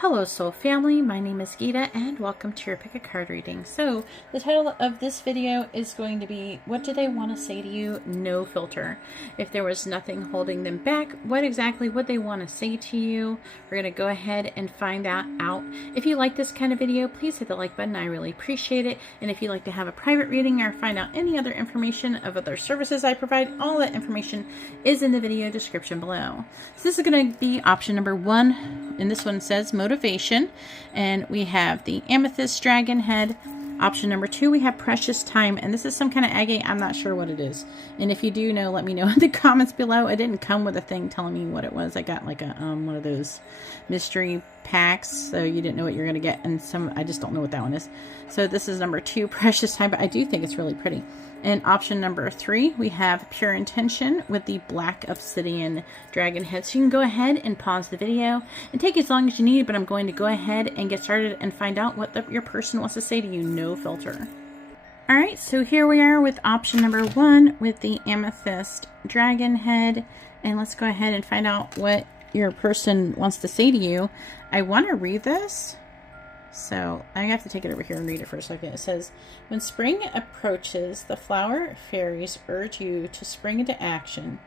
Hello soul family, my name is Geeta and welcome to your pick a card reading. So the title of this video is going to be, what do they want to say to you? No filter. If there was nothing holding them back, what exactly would they want to say to you? We're going to go ahead and find that out. If you like this kind of video, please hit the like button. I really appreciate it. And if you'd like to have a private reading or find out any other information of other services I provide, all that information is in the video description below. So this is going to be option number 1, and this one says motivation, and we have the amethyst dragon head. Option number 2, we have precious time, and this is some kind of agate. I'm not sure what it is, and if you do know, let me know in the comments below. It didn't come with a thing telling me what it was. I got like a one of those mystery packs, so you didn't know what you're gonna get, and I just don't know what that one is. So this is number 2, precious time, but I do think it's really pretty. And option number 3, we have pure intention with the black obsidian dragon head. So you can go ahead and pause the video and take as long as you need, but I'm going to go ahead and get started and find out what your person wants to say to you. No filter. All right, so here we are with option number 1 with the amethyst dragon head, and let's go ahead and find out what your person wants to say to you. I want to read this, so I have to take it over here and read it for a second. It says, when spring approaches, the flower fairies urge you to spring into action.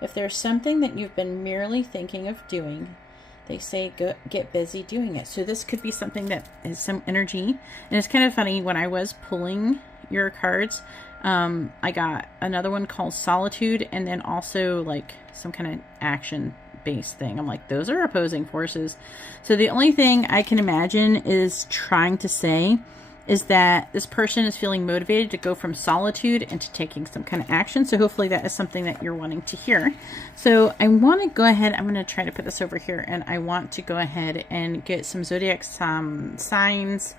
If there's something that you've been merely thinking of doing, they say get busy doing it. So this could be something that is some energy. And it's kind of funny, when I was pulling your cards, I got another one called solitude, and then also like some kind of action based thing. I'm like, those are opposing forces. So the only thing I can imagine is trying to say is that this person is feeling motivated to go from solitude into taking some kind of action. So hopefully that is something that you're wanting to hear. So I want to go ahead, I'm going to try to put this over here, and I want to go ahead and get some zodiac signs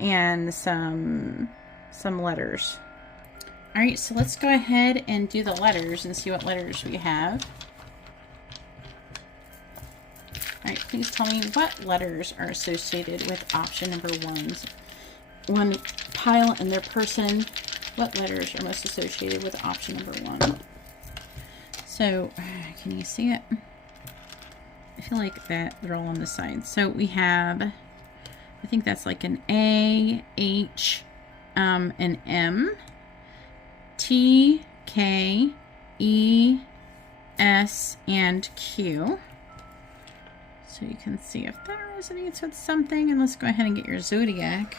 and some letters. All right, so let's go ahead and do the letters and see what letters we have. All right, please tell me what letters are associated with option number 1 pile and their person. What letters are most associated with option number 1? So, can you see it? I feel like that they're all on the side. So we have, I think that's like an A, H, an M, T, K, E, S, and Q. So you can see if that resonates with something. And let's go ahead and get your zodiac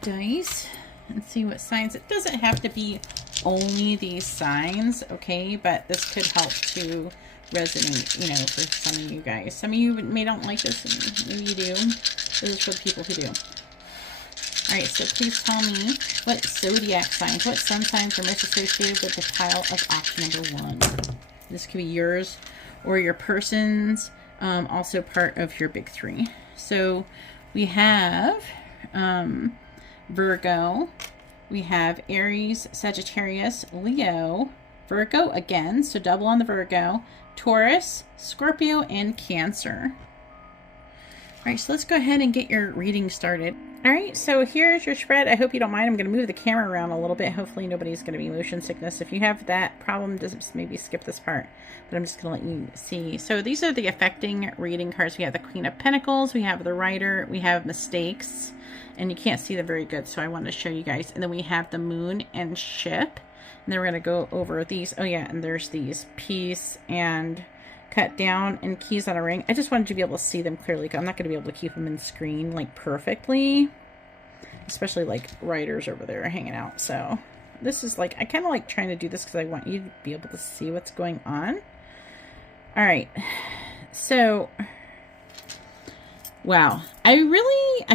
dice and see what signs. It doesn't have to be only these signs, okay? But this could help to resonate, you know, for some of you guys. Some of you may don't like this, and maybe you do. This is for the people who do. All right, so please tell me what zodiac signs, what sun signs are most associated with the pile of option number 1. This could be yours or your person's. Also part of your big 3. So we have Virgo, we have Aries, Sagittarius, Leo, Virgo again, so double on the Virgo, Taurus, Scorpio, and Cancer. All right, so let's go ahead and get your reading started. All right, so here's your spread. I hope you don't mind. I'm going to move the camera around a little bit. Hopefully nobody's going to be motion sickness. If you have that problem, just maybe skip this part. But I'm just going to let you see. So these are the affecting reading cards. We have the Queen of Pentacles. We have the Rider. We have mistakes. And you can't see them very good, so I wanted to show you guys. And then we have the Moon and Ship. And then we're going to go over these. Oh, yeah, and there's these Peace and Cut Down and Keys on a Ring. I just wanted to be able to see them clearly. I'm not going to be able to keep them in screen like perfectly, especially like writers over there hanging out. So this is like, I kind of like trying to do this because I want you to be able to see what's going on. All right, so wow, I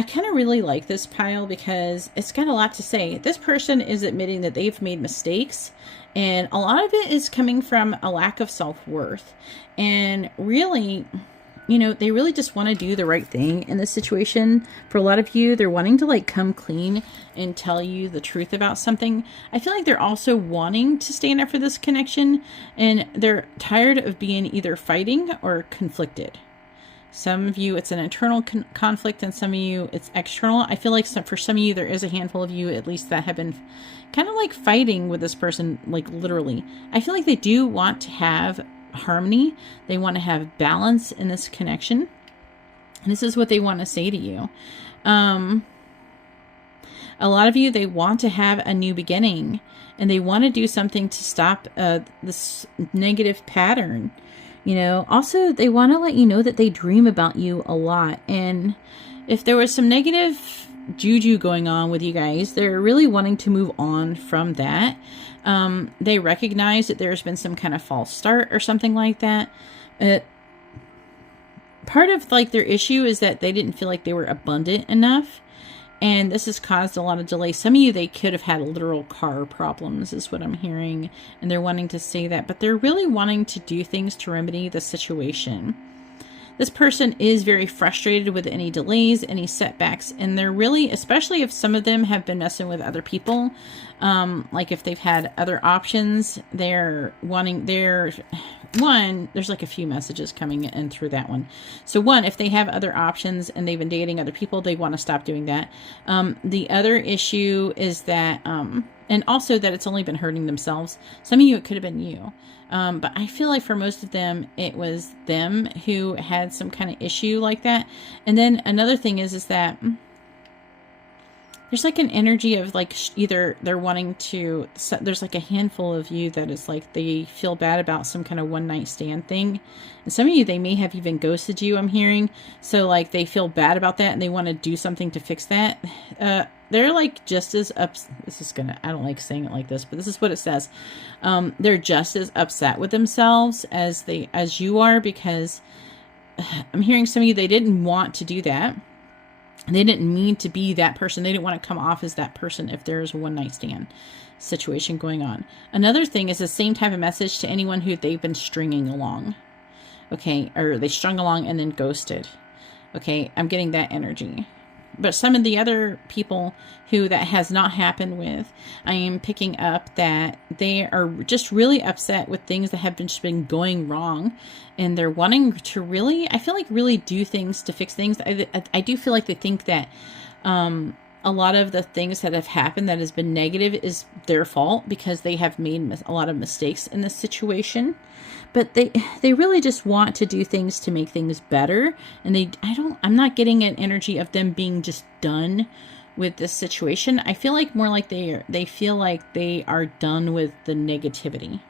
kind of really like this pile because it's got a lot to say. This person is admitting that they've made mistakes, and a lot of it is coming from a lack of self-worth. And really, you know, they really just want to do the right thing in this situation. For a lot of you, they're wanting to like come clean and tell you the truth about something. I feel like they're also wanting to stand up for this connection, and they're tired of being either fighting or conflicted. Some of you, it's an internal conflict, and some of you, it's external. I feel like for some of you, there is a handful of you, at least, that have been kind of like fighting with this person, like literally. I feel like they do want to have harmony. They want to have balance in this connection. This is what they want to say to you. A lot of you, they want to have a new beginning, and they want to do something to stop this negative pattern. You know, also they want to let you know that they dream about you a lot. And if there was some negative juju going on with you guys, they're really wanting to move on from that. They recognize that there's been some kind of false start or something like that. Part of like their issue is that they didn't feel like they were abundant enough. And this has caused a lot of delay. Some of you, they could have had literal car problems is what I'm hearing. And they're wanting to say that. But they're really wanting to do things to remedy the situation. This person is very frustrated with any delays, any setbacks. And they're really, especially if some of them have been messing with other people. Like if they've had other options, they're wanting there's like a few messages coming in through that one. So one, if they have other options and they've been dating other people, they want to stop doing that. The other issue is that, and also that it's only been hurting themselves. Some of you, it could have been you. But I feel like for most of them, it was them who had some kind of issue like that. And then another thing is that there's like an energy of like either they're wanting to, there's like a handful of you that is like they feel bad about some kind of one night stand thing. And some of you, they may have even ghosted you, I'm hearing. So like they feel bad about that and they want to do something to fix that. They're like just as I don't like saying it like this, but this is what it says. They're just as upset with themselves as you are, because I'm hearing some of you, they didn't want to do that. They didn't mean to be that person. They didn't want to come off as that person if there's a one night stand situation going on. Another thing is the same type of message to anyone who they've been stringing along. Okay. Or they strung along and then ghosted. Okay. I'm getting that energy. But some of the other people who that has not happened with, I am picking up that they are just really upset with things that have just been going wrong. And they're wanting to really, I feel like really do things to fix things. I do feel like they think that a lot of the things that have happened that has been negative is their fault because they have made a lot of mistakes in this situation. But they really just want to do things to make things better. And I'm not getting an energy of them being just done with this situation. I feel like more like they feel like they are done with the negativity.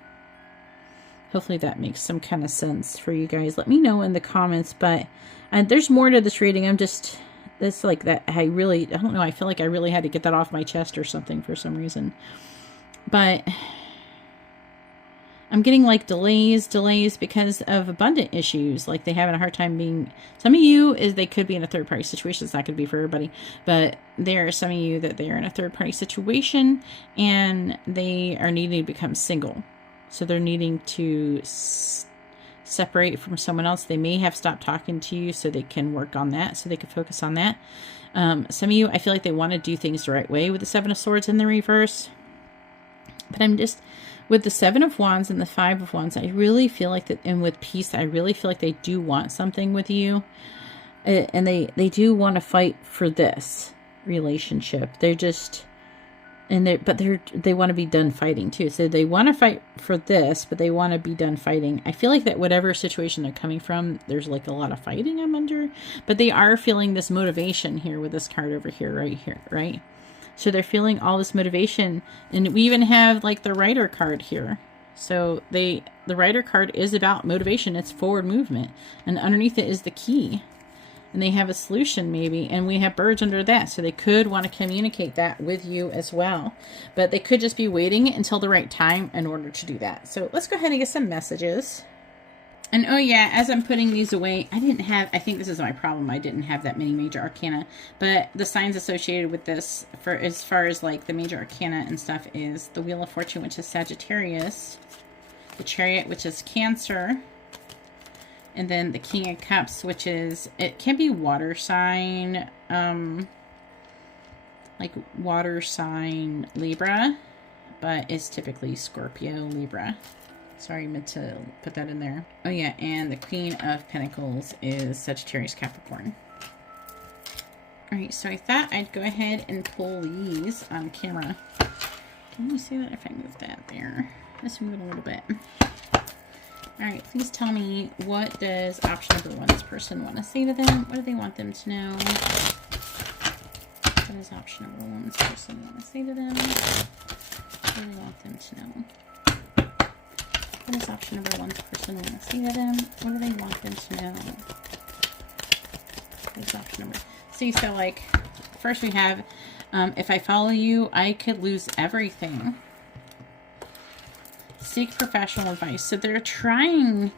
Hopefully that makes some kind of sense for you guys. Let me know in the comments, but there's more to this reading. It's like that. I don't know. I feel like I really had to get that off my chest or something for some reason, but I'm getting like delays because of abundant issues. Like they having a hard time being, some of you they could be in a third party situation. It's not going to be for everybody, but there are some of you that they are in a third party situation and they are needing to become single. So they're needing to separate from someone else. They may have stopped talking to you so they can work on that, so they can focus on that. Some of you, I feel like they want to do things the right way with the Seven of Swords in the reverse. But I'm just, with the Seven of Wands and the Five of Wands, I really feel like that, and with peace, I really feel like they do want something with you. And they do want to fight for this relationship. They're just, they want to be done fighting too. So they want to fight for this, but they want to be done fighting. I feel like that whatever situation they're coming from, there's like a lot of fighting I'm under, but they are feeling this motivation here with this card over here, right here, right? So they're feeling all this motivation, and we even have like the Rider card here. So the Rider card is about motivation. It's forward movement, and underneath it is the key. And they have a solution maybe, and we have birds under that. So they could want to communicate that with you as well. But they could just be waiting until the right time in order to do that. So let's go ahead and get some messages. And oh yeah, as I'm putting these away, I think this is my problem. I didn't have that many major arcana. But the signs associated with this, for as far as like the major arcana and stuff, is the Wheel of Fortune, which is Sagittarius. The Chariot, which is Cancer. And then the King of Cups, which is, it can be water sign, like water sign Libra, but it's typically Scorpio, Libra. Sorry, I meant to put that in there. Oh yeah, and the Queen of Pentacles is Sagittarius, Capricorn. Alright, so I thought I'd go ahead and pull these on camera. Can you see that if I move that there? Let's move it a little bit. All right, please tell me, what does option number 1's person want to say to them? What do they want them to know? What does option number 1's person want to say to them? What do they want them to know? What does option number 1's person want to say to them? What do they want them to know? What is option number? See, so like, first we have, if I follow you, I could lose everything. Seek professional advice. So they're trying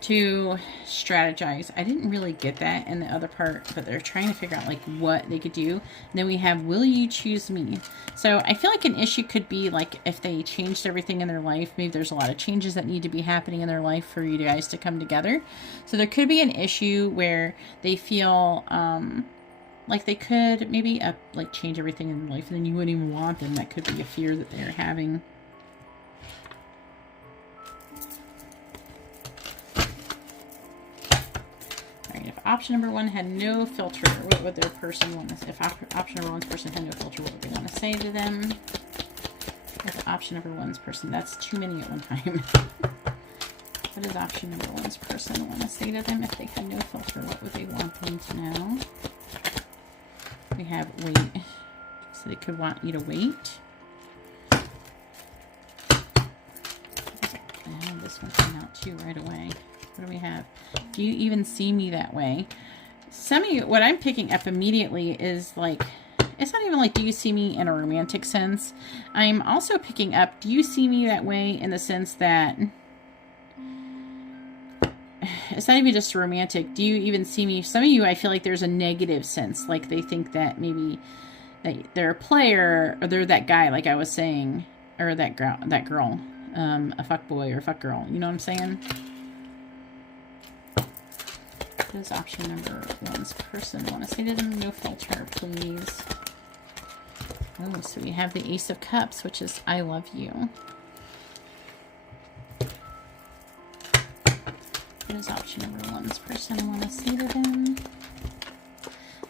to strategize. I didn't really get that in the other part, but they're trying to figure out like what they could do. And then we have, will you choose me? So I feel like an issue could be like if they changed everything in their life, maybe there's a lot of changes that need to be happening in their life for you guys to come together. So there could be an issue where they feel like they could maybe like change everything in their life and then you wouldn't even want them. That could be a fear that they're having. If option number 1 had no filter, what would their person want to say? If option number 1's person had no filter, what would they want to say to them? If option number 1's person, that's too many at one time. What does option number 1's person want to say to them? If they had no filter, what would they want them to know? We have wait. So they could want you to wait. And this one came out too right away. What do we have? Do you even see me that way? Some of you, what I'm picking up immediately is like, it's not even like, do you see me in a romantic sense? I'm also picking up, do you see me that way in the sense that it's not even just romantic. Do you even see me? Some of you, I feel like there's a negative sense. Like they think that maybe that they're a player or they're that guy, like I was saying, or that girl, a fuck boy or fuck girl. You know what I'm saying? What does option number 1's person want to say to them? No filter, please. Oh, so we have the Ace of Cups, which is I love you. What does option number 1's person want to say to them?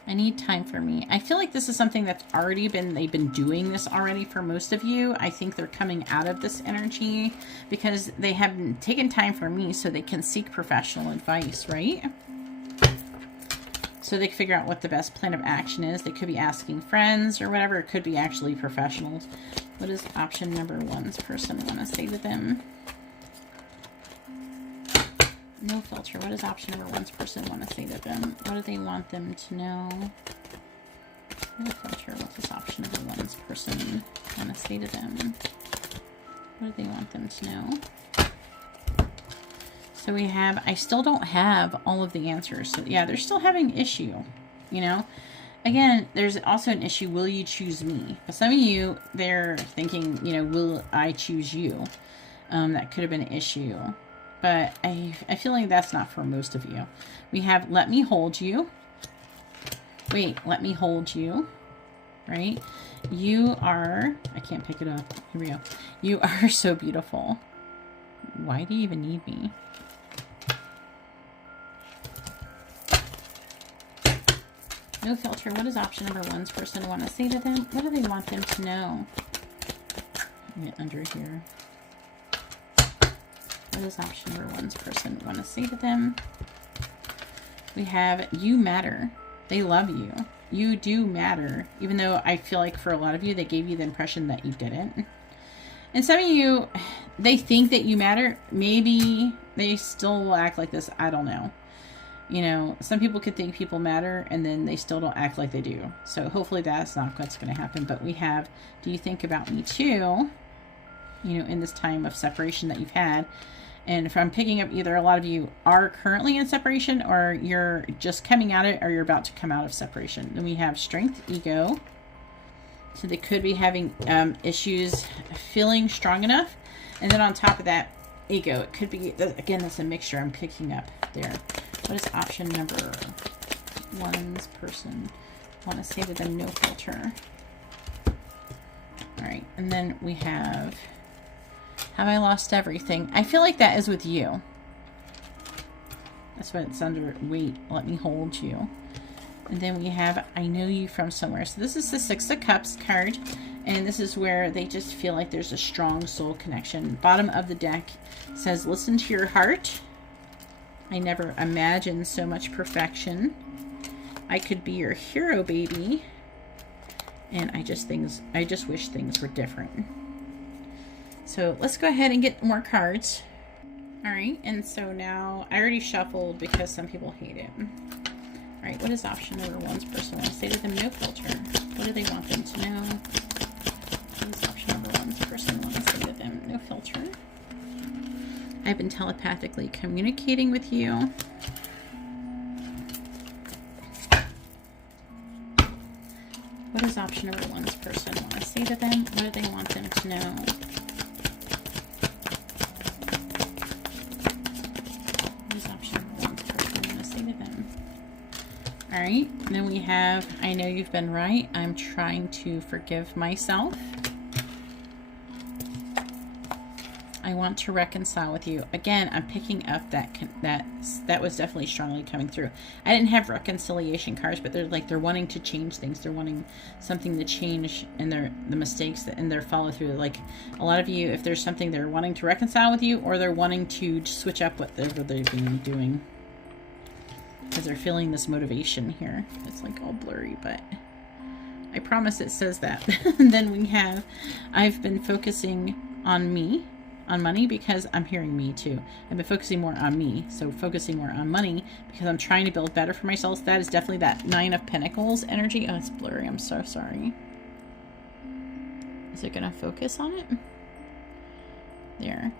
I need time for me. I feel like this is something that's already been, they've been doing this already for most of you. I think they're coming out of this energy because they haven't taken time for me so they can seek professional advice, right? So they can figure out what the best plan of action is. They could be asking friends or whatever. It could be actually professionals. What does option number 1's person want to say to them? No filter. What does option number 1's person want to say to them? What do they want them to know? No filter. What does option number 1's person want to say to them? What do they want them to know? So we have, I still don't have all of the answers. So yeah, they're still having issue, you know. Again, there's also an issue, will you choose me? But some of you, they're thinking, you know, will I choose you? That could have been an issue. But I feel like that's not for most of you. We have, let me hold you. Wait, let me hold you. Right? You are, I can't pick it up. Here we go. You are so beautiful. Why do you even need me? No filter. What does option number 1's person want to say to them? What do they want them to know? Get under here. What does option number 1's person want to say to them? We have, you matter. They love you. You do matter. Even though I feel like for a lot of you, they gave you the impression that you didn't. And some of you, they think that you matter. Maybe they still will act like this. I don't know. You know, some people could think people matter and then they still don't act like they do. So hopefully that's not what's going to happen. But we have, do you think about me too? You know, in this time of separation that you've had. And if I'm picking up, either a lot of you are currently in separation or you're just coming out of it or you're about to come out of separation. Then we have strength, ego. So they could be having issues feeling strong enough. And then on top of that, ego. It could be, again, that's a mixture I'm picking up there. What is option number 1's person want to say to them? No filter. All right. And then we have I lost everything? I feel like that is with you. That's what it's under. Wait, let me hold you. And then we have I know you from somewhere. So this is the Six of Cups card. And this is where they just feel like there's a strong soul connection. Bottom of the deck says, listen to your heart. I never imagined so much perfection. I could be your hero, baby. And I just wish things were different. So let's go ahead and get more cards. All right, and so now I already shuffled because some people hate it. All right, what is option number one's person want to say to them? No filter. What do they want them to know? What is option number one's person want to say to them? No filter. I've been telepathically communicating with you. What does option number one's person want to say to them? What do they want them to know? What does option number one's person want to say to them? All right, then we have, I know you've been right. I'm trying to forgive myself. I want to reconcile with you. Again, I'm picking up that was definitely strongly coming through. I didn't have reconciliation cards, but they're wanting to change things. They're wanting something to change in the mistakes and their follow through. Like a lot of you, if there's something they're wanting to reconcile with you, or they're wanting to switch up whatever they've been doing, because they're feeling this motivation here. It's like all blurry, but I promise it says that. And then we have, I've been focusing on me. On money, because I'm hearing me too. I've been focusing more on me, so focusing more on money because I'm trying to build better for myself. That is definitely that Nine of Pentacles energy. Oh, it's blurry. I'm so sorry. Is it gonna focus on it? There.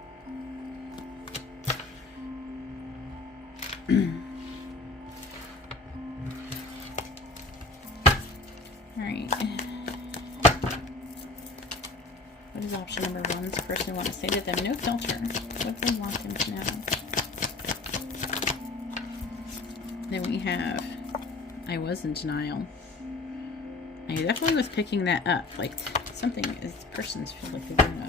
All right. What does option number one's person want to say to them? No filter. What do they want them to know? Then we have, I was in denial. I definitely was picking that up. Like something is, persons feel like they're doing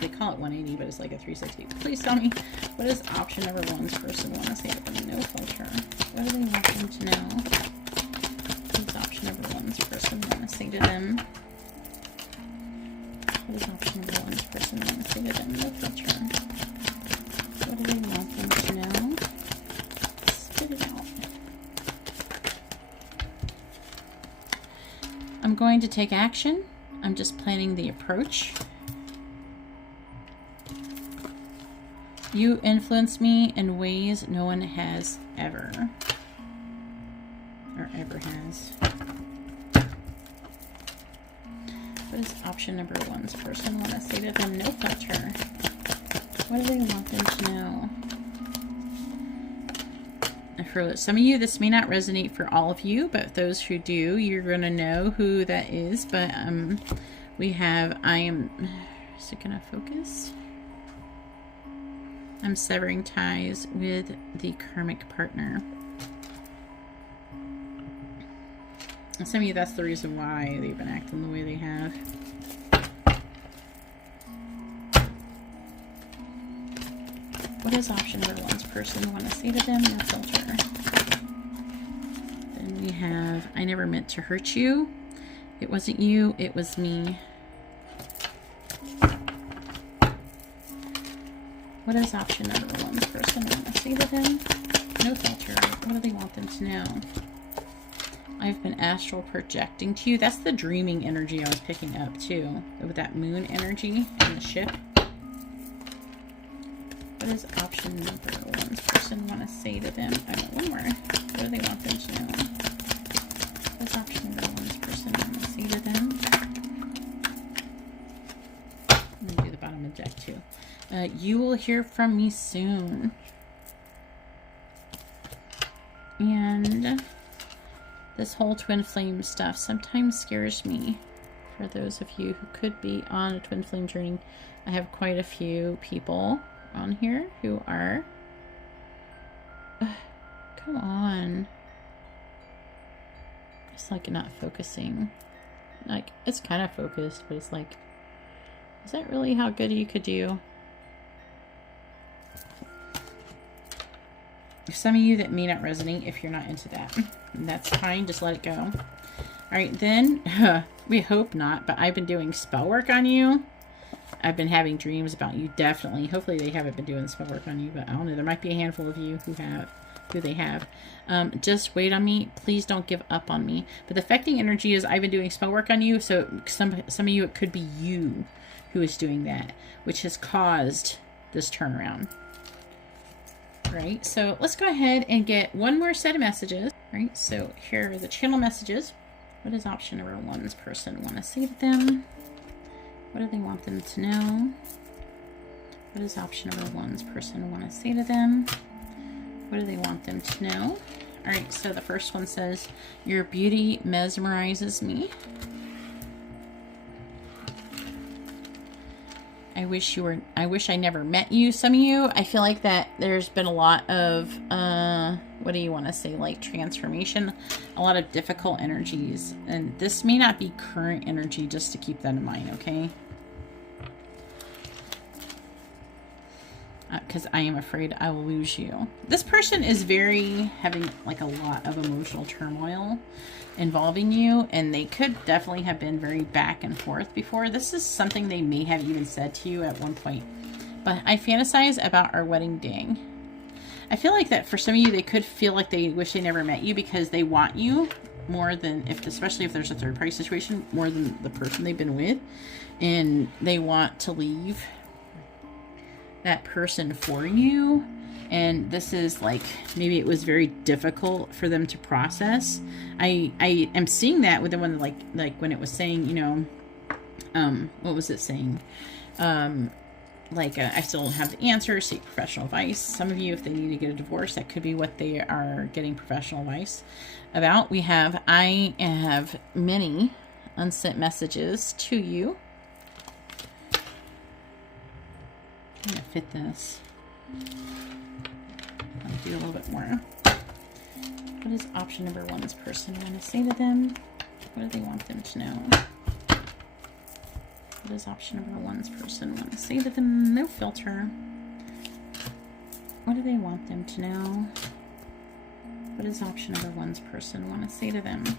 they call it 180, but it's like a 360. Please tell me, what does option number one's person want to say to them? No filter. What do they want them to know? Option number one's person want to say to them? What does option number one's person want to say to them? No filter. What do they want them to know? Spit it out. I'm going to take action. I'm just planning the approach. You influence me in ways no one has ever. Or ever has. What does option number one's person want to say to them? No filter. What do they want them to know? And for some of you, this may not resonate for all of you, but those who do, you're going to know who that is. But we have, is it going to focus? I'm severing ties with the karmic partner. And some of you, that's the reason why they've been acting the way they have. What does option number one's person want to say to them? No filter. Then we have, I never meant to hurt you. It wasn't you, it was me. What does option number one's person want to say to them? No filter. What do they want them to know? I've been astral projecting to you. That's the dreaming energy I was picking up too, with that moon energy and the ship. What does option number one's person want to say to them? I want one more. What do they want them to know? What does option number one's person want to say to them? I'm going to do the bottom of the deck too. You will hear from me soon. And this whole twin flame stuff sometimes scares me. For those of you who could be on a twin flame journey, I have quite a few people on here who are... come on. It's like not focusing. Like, it's kind of focused, but it's like, is that really how good you could do? Some of you that may not resonate if you're not into that. That's fine. Just let it go. All right, then we hope not, but I've been doing spell work on you. I've been having dreams about you, definitely. Hopefully they haven't been doing spell work on you, but I don't know. There might be a handful of you who they have. Just wait on me. Please don't give up on me. But the affecting energy is I've been doing spell work on you, so some of you, it could be you who is doing that, which has caused this turnaround. Right, so let's go ahead and get one more set of messages. Right, so here are the channel messages. What does option number 1's person want to say to them? What do they want them to know? What does option number 1's person want to say to them? What do they want them to know? All right, so the first one says, your beauty mesmerizes me. I wish I never met you. Some of you, I feel like that there's been a lot of, what do you want to say, like transformation, a lot of difficult energies. And this may not be current energy, just to keep that in mind, okay? Because I am afraid I will lose you. This person is having like a lot of emotional turmoil involving you, and they could definitely have been very back and forth before. This is something they may have even said to you at one point. But I fantasize about our wedding day. I feel like that for some of you, they could feel like they wish they never met you because they want you more than, especially if there's a third party situation, more than the person they've been with, and they want to leave that person for you. And this is like, maybe it was very difficult for them to process. I am seeing that with the one like when it was saying, you know, what was it saying? I still don't have the answer, seek professional advice. Some of you, if they need to get a divorce, that could be what they are getting professional advice about. I have many unsent messages to you. I'm gonna fit this. I'll do a little bit more. What does option number 1's person want to say to them? What do they want them to know? What does option number 1's person want to say to them? No filter. What do they want them to know? What does option number 1's person want to say to them?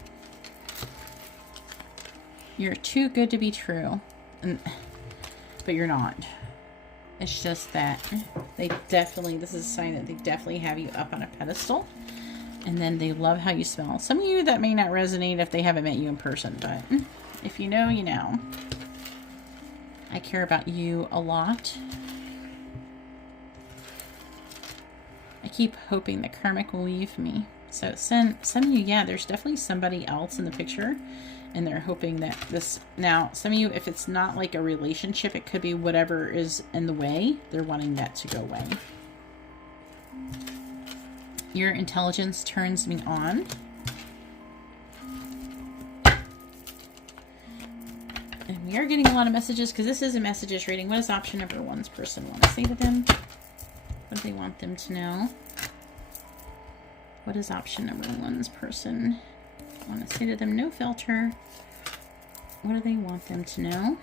You're too good to be true. But you're not. It's just that this is a sign that they definitely have you up on a pedestal. And then they love how you smell. Some of you, that may not resonate if they haven't met you in person, but if you know, you know. I care about you a lot. I keep hoping the karmic will leave me. So some of you, yeah, there's definitely somebody else in the picture. And they're hoping that this, now some of you, if it's not like a relationship, it could be whatever is in the way. They're wanting that to go away. Your intelligence turns me on. And we are getting a lot of messages because this is a messages reading. What does option number 1's person want to say to them? What do they want them to know? What does option number 1's person want to say to them? No filter. What do they want them to know?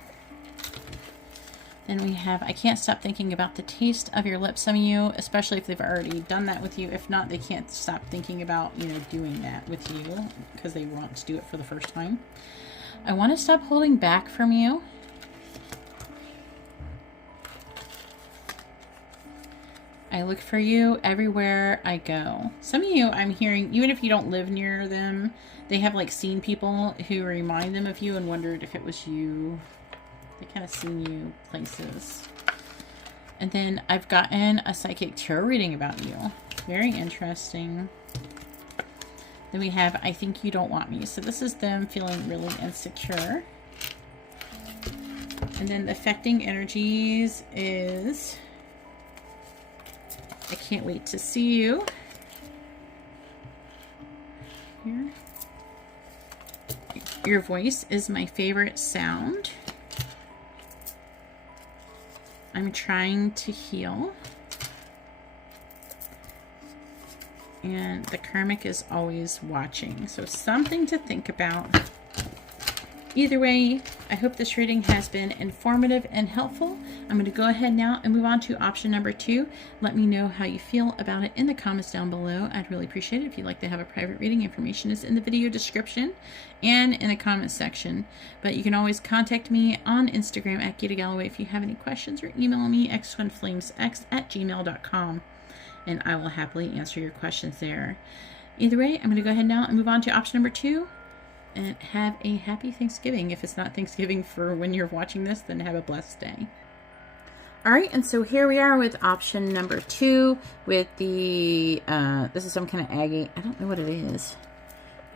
Then we have, I can't stop thinking about the taste of your lips. Some of you, especially if they've already done that with you. If not, they can't stop thinking about, you know, doing that with you because they want to do it for the first time. I want to stop holding back from you. I look for you everywhere I go. Some of you, I'm hearing, even if you don't live near them, they have like seen people who remind them of you and wondered if it was you. They kind of seen you places. And then I've gotten a psychic tarot reading about you. Very interesting. Then we have, I think you don't want me. So this is them feeling really insecure. And then the affecting energies is, I can't wait to see you. Here. Your voice is my favorite sound. I'm trying to heal. And the karmic is always watching. So something to think about. Either way, I hope this reading has been informative and helpful. I'm going to go ahead now and move on to option number 2. Let me know how you feel about it in the comments down below. I'd really appreciate it if you'd like to have a private reading. Information is in the video description and in the comment section. But you can always contact me on Instagram at GeetaGalaway if you have any questions, or email me xtwinflamesx@gmail.com, and I will happily answer your questions there. Either way, I'm going to go ahead now and move on to option number 2. And have a happy Thanksgiving. If it's not Thanksgiving for when you're watching this, then have a blessed day. All right, and so here we are with option number 2 with the, this is some kind of agate. I don't know what it is.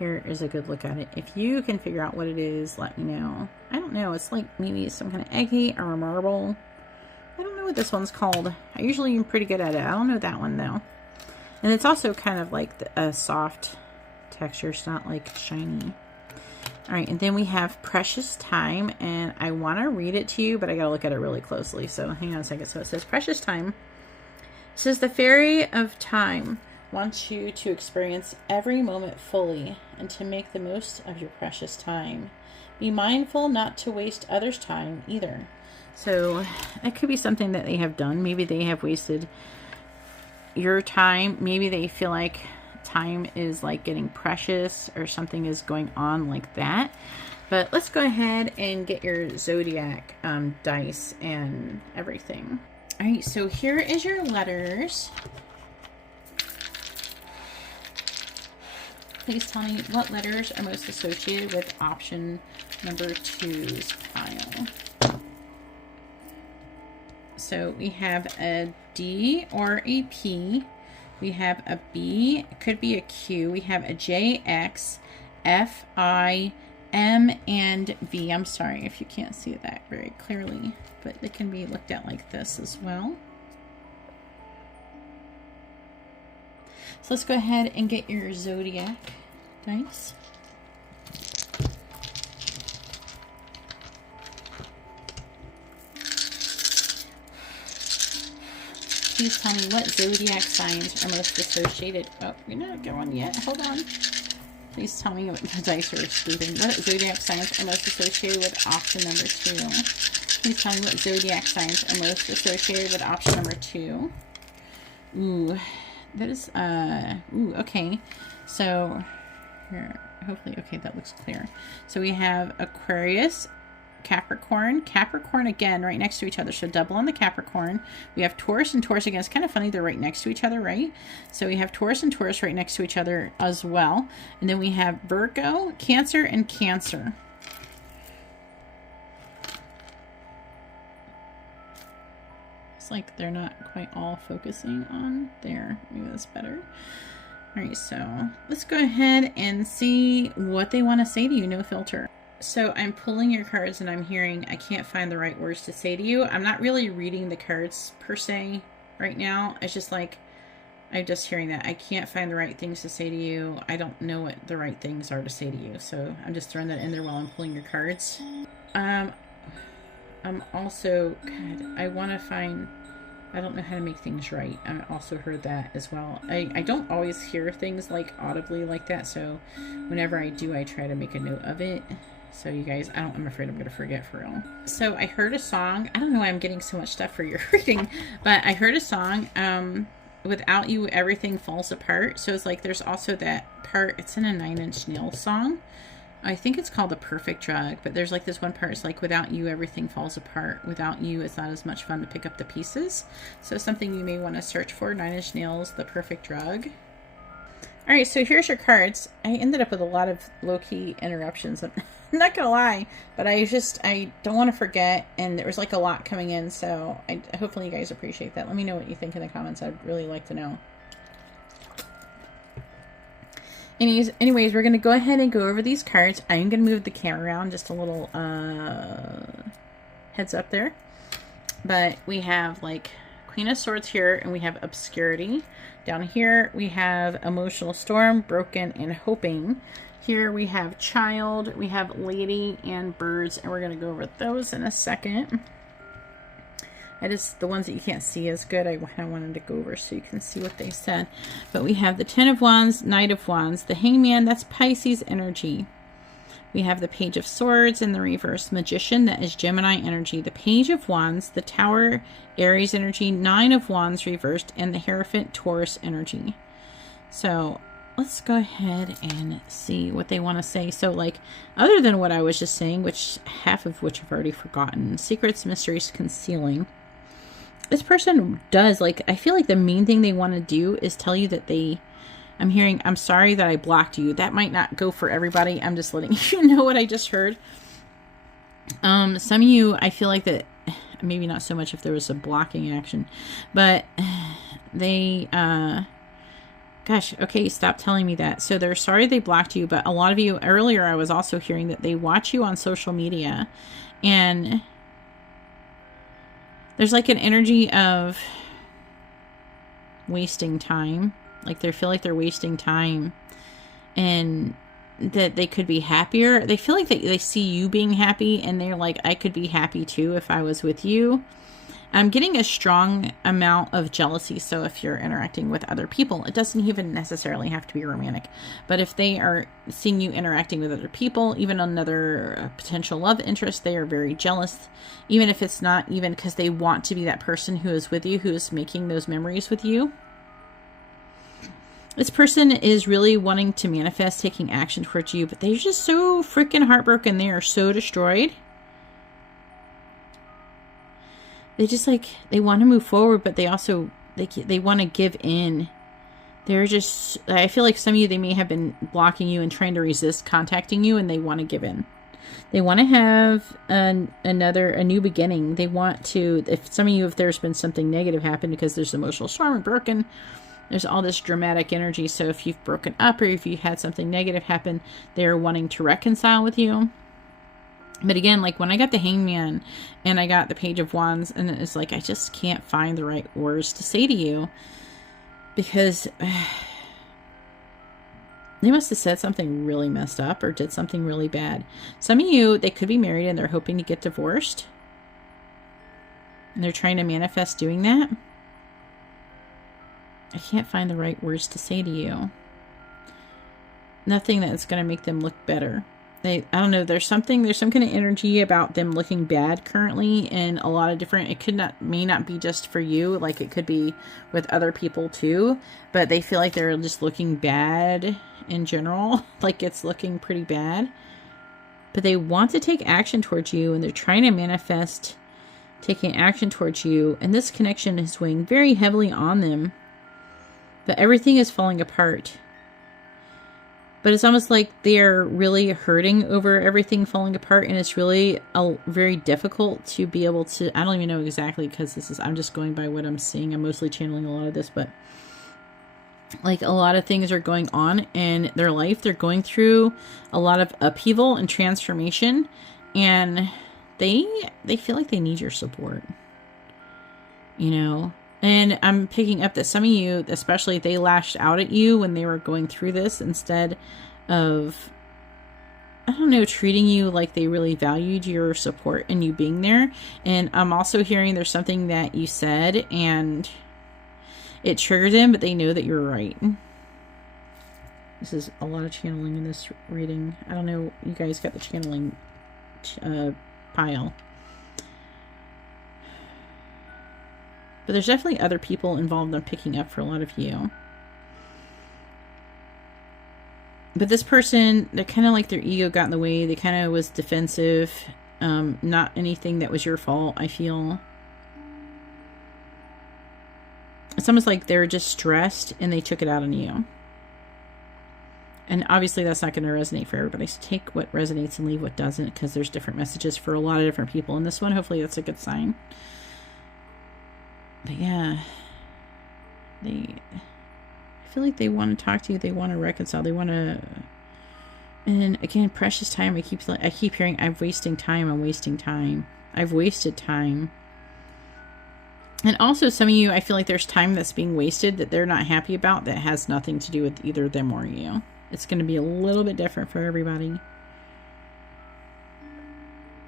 Here is a good look at it. If you can figure out what it is, let me know. I don't know. It's like maybe some kind of agate or a marble. I don't know what this one's called. I usually am pretty good at it. I don't know that one though. And it's also kind of like a soft texture. It's not like shiny. All right, and then we have Precious Time, and I want to read it to you, but I got to look at it really closely, so hang on a second. So it says, Precious Time. It says, the Fairy of Time wants you to experience every moment fully and to make the most of your precious time. Be mindful not to waste others' time either. So that could be something that they have done. Maybe they have wasted your time. Maybe they feel like time is like getting precious or something is going on like that. But let's go ahead and get your zodiac dice and everything. All right, so here is your letters. Please tell me what letters are most associated with option number 2's pile. So we have a D or a P. We have a B, it could be a Q. We have a J, X, F, I, M, and V. I'm sorry if you can't see that very clearly, but it can be looked at like this as well. So let's go ahead and get your zodiac dice. Please tell me what zodiac signs are most associated. Oh, you're not going yet. Hold on. Please tell me what the dice are excluding. What zodiac signs are most associated with option number 2? Please tell me what zodiac signs are most associated with option number 2. Ooh, that is, ooh, okay. So, here, hopefully, okay, that looks clear. So we have Aquarius, Capricorn, Capricorn again right next to each other, so double on the Capricorn. We have Taurus and Taurus again. It's kind of funny they're right next to each other, right? So we have Taurus and Taurus right next to each other as well. And then we have Virgo, Cancer, and Cancer. It's like they're not quite all focusing on there. Maybe that's better. All right, so let's go ahead and see what they want to say to you, no filter. So I'm pulling your cards and I'm hearing, I can't find the right words to say to you. I'm not really reading the cards per se right now. It's just like, I'm just hearing that. I can't find the right things to say to you. I don't know what the right things are to say to you. So I'm just throwing that in there while I'm pulling your cards. I'm also, God, I want to find, I don't know how to make things right. I also heard that as well. I don't always hear things like audibly like that. So whenever I do, I try to make a note of it. So you guys, I'm afraid I'm going to forget for real. So I heard a song. I don't know why I'm getting so much stuff for your reading, but I heard a song, Without You, Everything Falls Apart. So it's like, there's also that part, it's in a 9 Inch Nails song. I think it's called The Perfect Drug, but there's like this one part, it's like, without you, everything falls apart. Without you, it's not as much fun to pick up the pieces. So something you may want to search for, 9 Inch Nails, The Perfect Drug. All right, so here's your cards. I ended up with a lot of low-key interruptions. I'm not gonna lie, but I don't want to forget, and there was like a lot coming in, so hopefully you guys appreciate that. Let me know what you think in the comments. I'd really like to know. Anyways, we're going to go ahead and go over these cards. I'm going to move the camera around, just a little heads up there. But we have like Queen of Swords here, and we have Obscurity. Down here we have Emotional Storm, Broken, and Hoping. Here we have Child, we have Lady, and Birds, and we're going to go over those in a second. The ones that you can't see as good, I wanted to go over so you can see what they said. But we have the Ten of Wands, Knight of Wands, the Hangman, that's Pisces energy. We have the Page of Swords in the reverse, Magician, that is Gemini energy. The Page of Wands, the Tower, Aries energy, Nine of Wands reversed, and the Hierophant, Taurus energy. So let's go ahead and see what they want to say. So like, other than what I was just saying, which half of which I've already forgotten, secrets, mysteries, concealing. This person does, like, I feel like the main thing they want to do is tell you that I'm hearing, I'm sorry that I blocked you. That might not go for everybody. I'm just letting you know what I just heard. Some of you, I feel like that, maybe not so much if there was a blocking action, but they, gosh, okay, stop telling me that. So they're sorry they blocked you, but a lot of you, earlier I was also hearing that they watch you on social media, and there's like an energy of wasting time. Like they feel like they're wasting time, and that they could be happier. They feel like they see you being happy, and they're like, I could be happy too if I was with you. I'm getting a strong amount of jealousy. So if you're interacting with other people, it doesn't even necessarily have to be romantic. But if they are seeing you interacting with other people, even another potential love interest, they are very jealous. Even if it's not even because they want to be that person who is with you, who is making those memories with you. This person is really wanting to manifest, taking action towards you, but they're just so freaking heartbroken. They are so destroyed. They just like, they want to move forward, but they also, they want to give in. They're just, I feel like some of you, they may have been blocking you and trying to resist contacting you, and they want to give in. They want to have a new beginning. They want to, if some of you, if there's been something negative happen because there's emotional storm and broken, there's all this dramatic energy. So if you've broken up or if you had something negative happen, they're wanting to reconcile with you. But again, like when I got the Hangman and I got the Page of Wands, and it's like, I just can't find the right words to say to you, because they must have said something really messed up or did something really bad. Some of you, they could be married and they're hoping to get divorced, and they're trying to manifest doing that. I can't find the right words to say to you. Nothing that's going to make them look better. I don't know, there's some kind of energy about them looking bad currently in a lot of different, may not be just for you, like it could be with other people too, but they feel like they're just looking bad in general, like it's looking pretty bad. But they want to take action towards you, and they're trying to manifest taking action towards you, and this connection is weighing very heavily on them, but everything is falling apart. But it's almost like they're really hurting over everything falling apart. And it's really very difficult to be able to, I don't even know exactly, because I'm just going by what I'm seeing. I'm mostly channeling a lot of this, but like a lot of things are going on in their life. They're going through a lot of upheaval and transformation, and they feel like they need your support, you know? And I'm picking up that some of you, especially, they lashed out at you when they were going through this, instead of, I don't know, treating you like they really valued your support and you being there. And I'm also hearing there's something that you said and it triggered them, but they know that you're right. This is a lot of channeling in this reading. I don't know, you guys got the channeling pile. But there's definitely other people involved in picking up for a lot of you. But this person, they're kind of like their ego got in the way. They kind of was defensive. Not anything that was your fault, I feel. It's almost like they're just stressed and they took it out on you. And obviously that's not going to resonate for everybody. So take what resonates and leave what doesn't, because there's different messages for a lot of different people. And this one, hopefully that's a good sign. But yeah, I feel like they want to talk to you. They want to reconcile. They want to, and again, precious time. I keep hearing, I'm wasting time. I'm wasting time. I've wasted time. And also some of you, I feel like there's time that's being wasted that they're not happy about, that has nothing to do with either them or you. It's going to be a little bit different for everybody.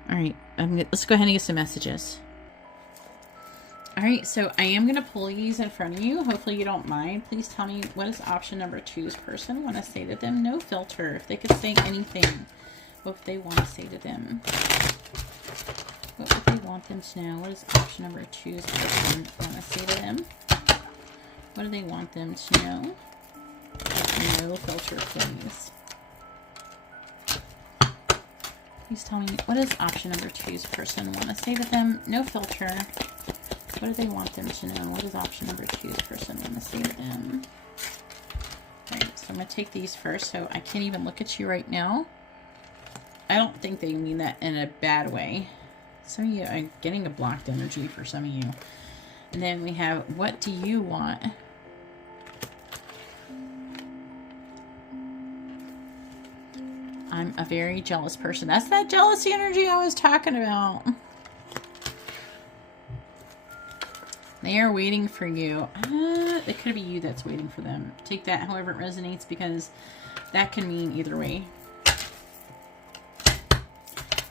All right, let's go ahead and get some messages. All right, so I am going to pull these in front of you. Hopefully you don't mind. Please tell me, what is option number 2's person want to say to them? No filter. If they could say anything, what they want to say to them. What would they want them to know? What does option number 2's person want to say to them? What do they want them to know? No filter, please. Please tell me, what does option number 2's person want to say to them? No filter. What do they want them to know? What does option number 2's person want to say to them? Alright, so I'm going to take these first. So I can't even look at you right now. I don't think they mean that in a bad way. Some of you are getting a blocked energy for some of you. And then we have, what do you want? I'm a very jealous person. That's that jealousy energy I was talking about. They are waiting for you. It could be you that's waiting for them. Take that however it resonates, because that can mean either way.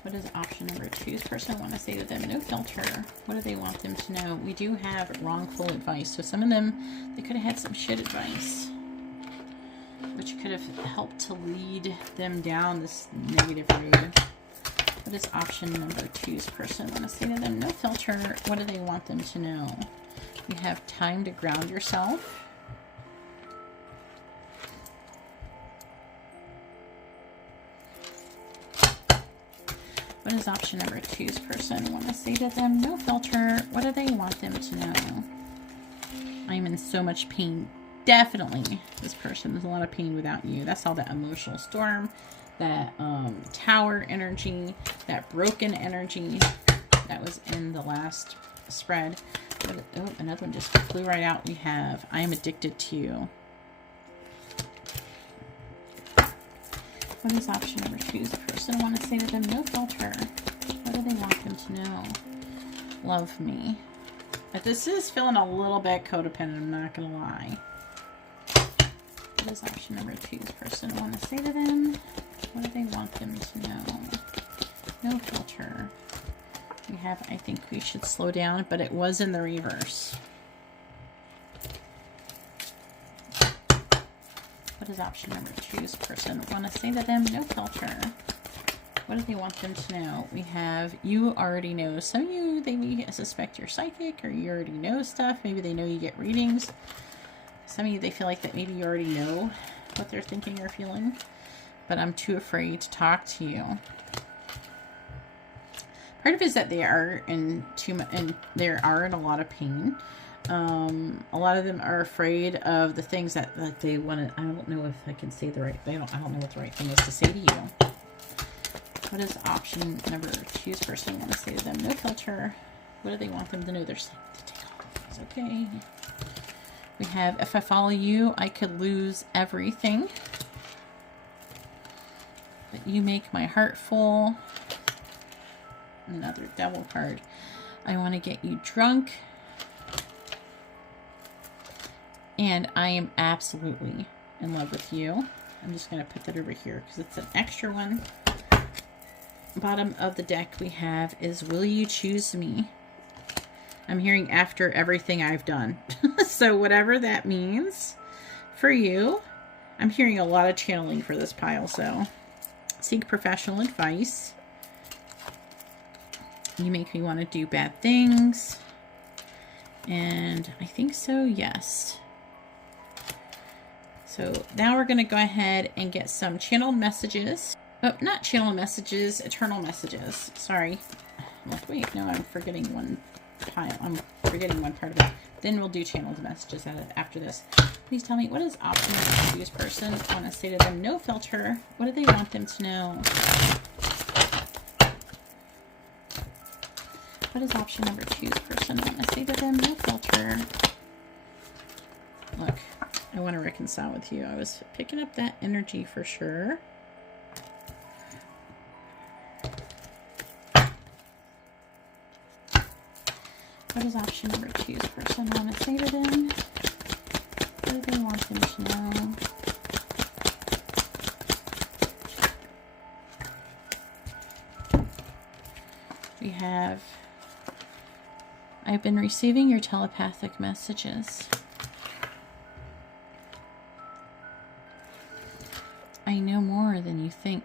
What does option number 2's person want to say to them? No filter. What do they want them to know? We do have wrongful advice. So some of them, they could have had some shit advice, which could have helped to lead them down this negative road. What does option number 2's person want to say to them? No filter. What do they want them to know? You have time to ground yourself. What does option number 2's person want to say to them? No filter. What do they want them to know? I'm in so much pain. Definitely, this person is a lot of pain without you. That's all that emotional storm, that tower energy, that broken energy that was in the last spread. Oh, another one just flew right out. We have, I am addicted to you. What does option number 2's person want to say to them? No filter. What do they want them to know? Love me. But this is feeling a little bit codependent, I'm not going to lie. What does option number 2's person want to say to them? What do they want them to know? No filter. We have, I think we should slow down, but it was in the reverse. What does option number 2's person want to say to them? No filter. What do they want them to know? We have, you already know. Some of you, they may suspect you're psychic, or you already know stuff. Maybe they know you get readings. Some of you, they feel like that maybe you already know what they're thinking or feeling, but I'm too afraid to talk to you. Part of it is that they are in a lot of pain. A lot of them are afraid of the things that they want to. I don't know if I can say the right. I don't know what the right thing is to say to you. What does option number 2's person want to say to them? No filter. What do they want them to know? They're saying to take off. It's okay. We have, if I follow you, I could lose everything. But you make my heart full. Another devil card. I want to get you drunk. And I am absolutely in love with you. I'm just going to put that over here because it's an extra one. Bottom of the deck we have is, will you choose me? I'm hearing after everything I've done. So whatever that means for you, I'm hearing a lot of channeling for this pile. So seek professional advice. You make me want to do bad things. And I think so, yes. So now we're going to go ahead and get some channeled messages. Oh, not channeled messages, eternal messages. Sorry. I'm like, wait, no, I'm forgetting one pile. I'm forgetting one part of it. Then we'll do channeled messages after this. Please tell me, what is option number 2's person want to say to them? No filter. What do they want them to know? What is option number 2's person want to say to them? No filter. Look, I want to reconcile with you. I was picking up that energy for sure. What does option number 2's person want to say to them? What do they want them to know? We have, I've been receiving your telepathic messages. I know more than you think.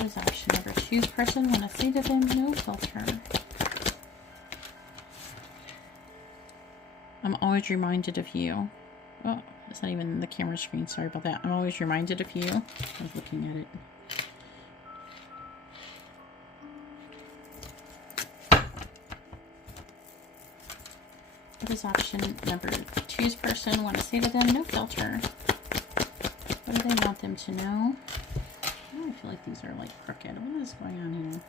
What is option number two's person want to say to them? No filter. I'm always reminded of you. Oh, it's not even the camera screen. Sorry about that. I'm always reminded of you. I was looking at it. What is option number two's person want to say to them? No filter. What do they want them to know? Oh, I feel like these are like crooked. What is going on here?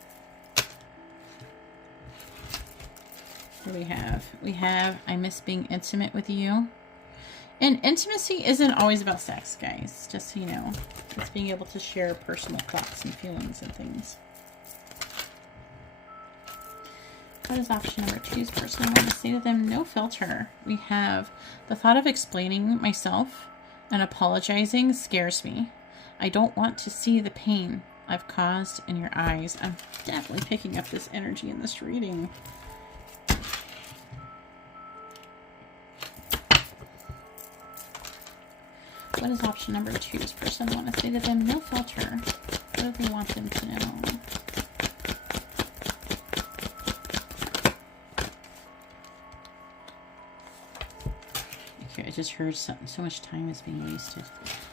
What do we have? We have, I miss being intimate with you. And intimacy isn't always about sex, guys. Just so you know. It's being able to share personal thoughts and feelings and things. What is option number two's person want to say to them? No filter. We have, the thought of explaining myself and apologizing scares me. I don't want to see the pain I've caused in your eyes. I'm definitely picking up this energy in this reading. What is option number two's person want to say to them? No filter. What do they want them to know? Okay, I just heard so much time is being wasted.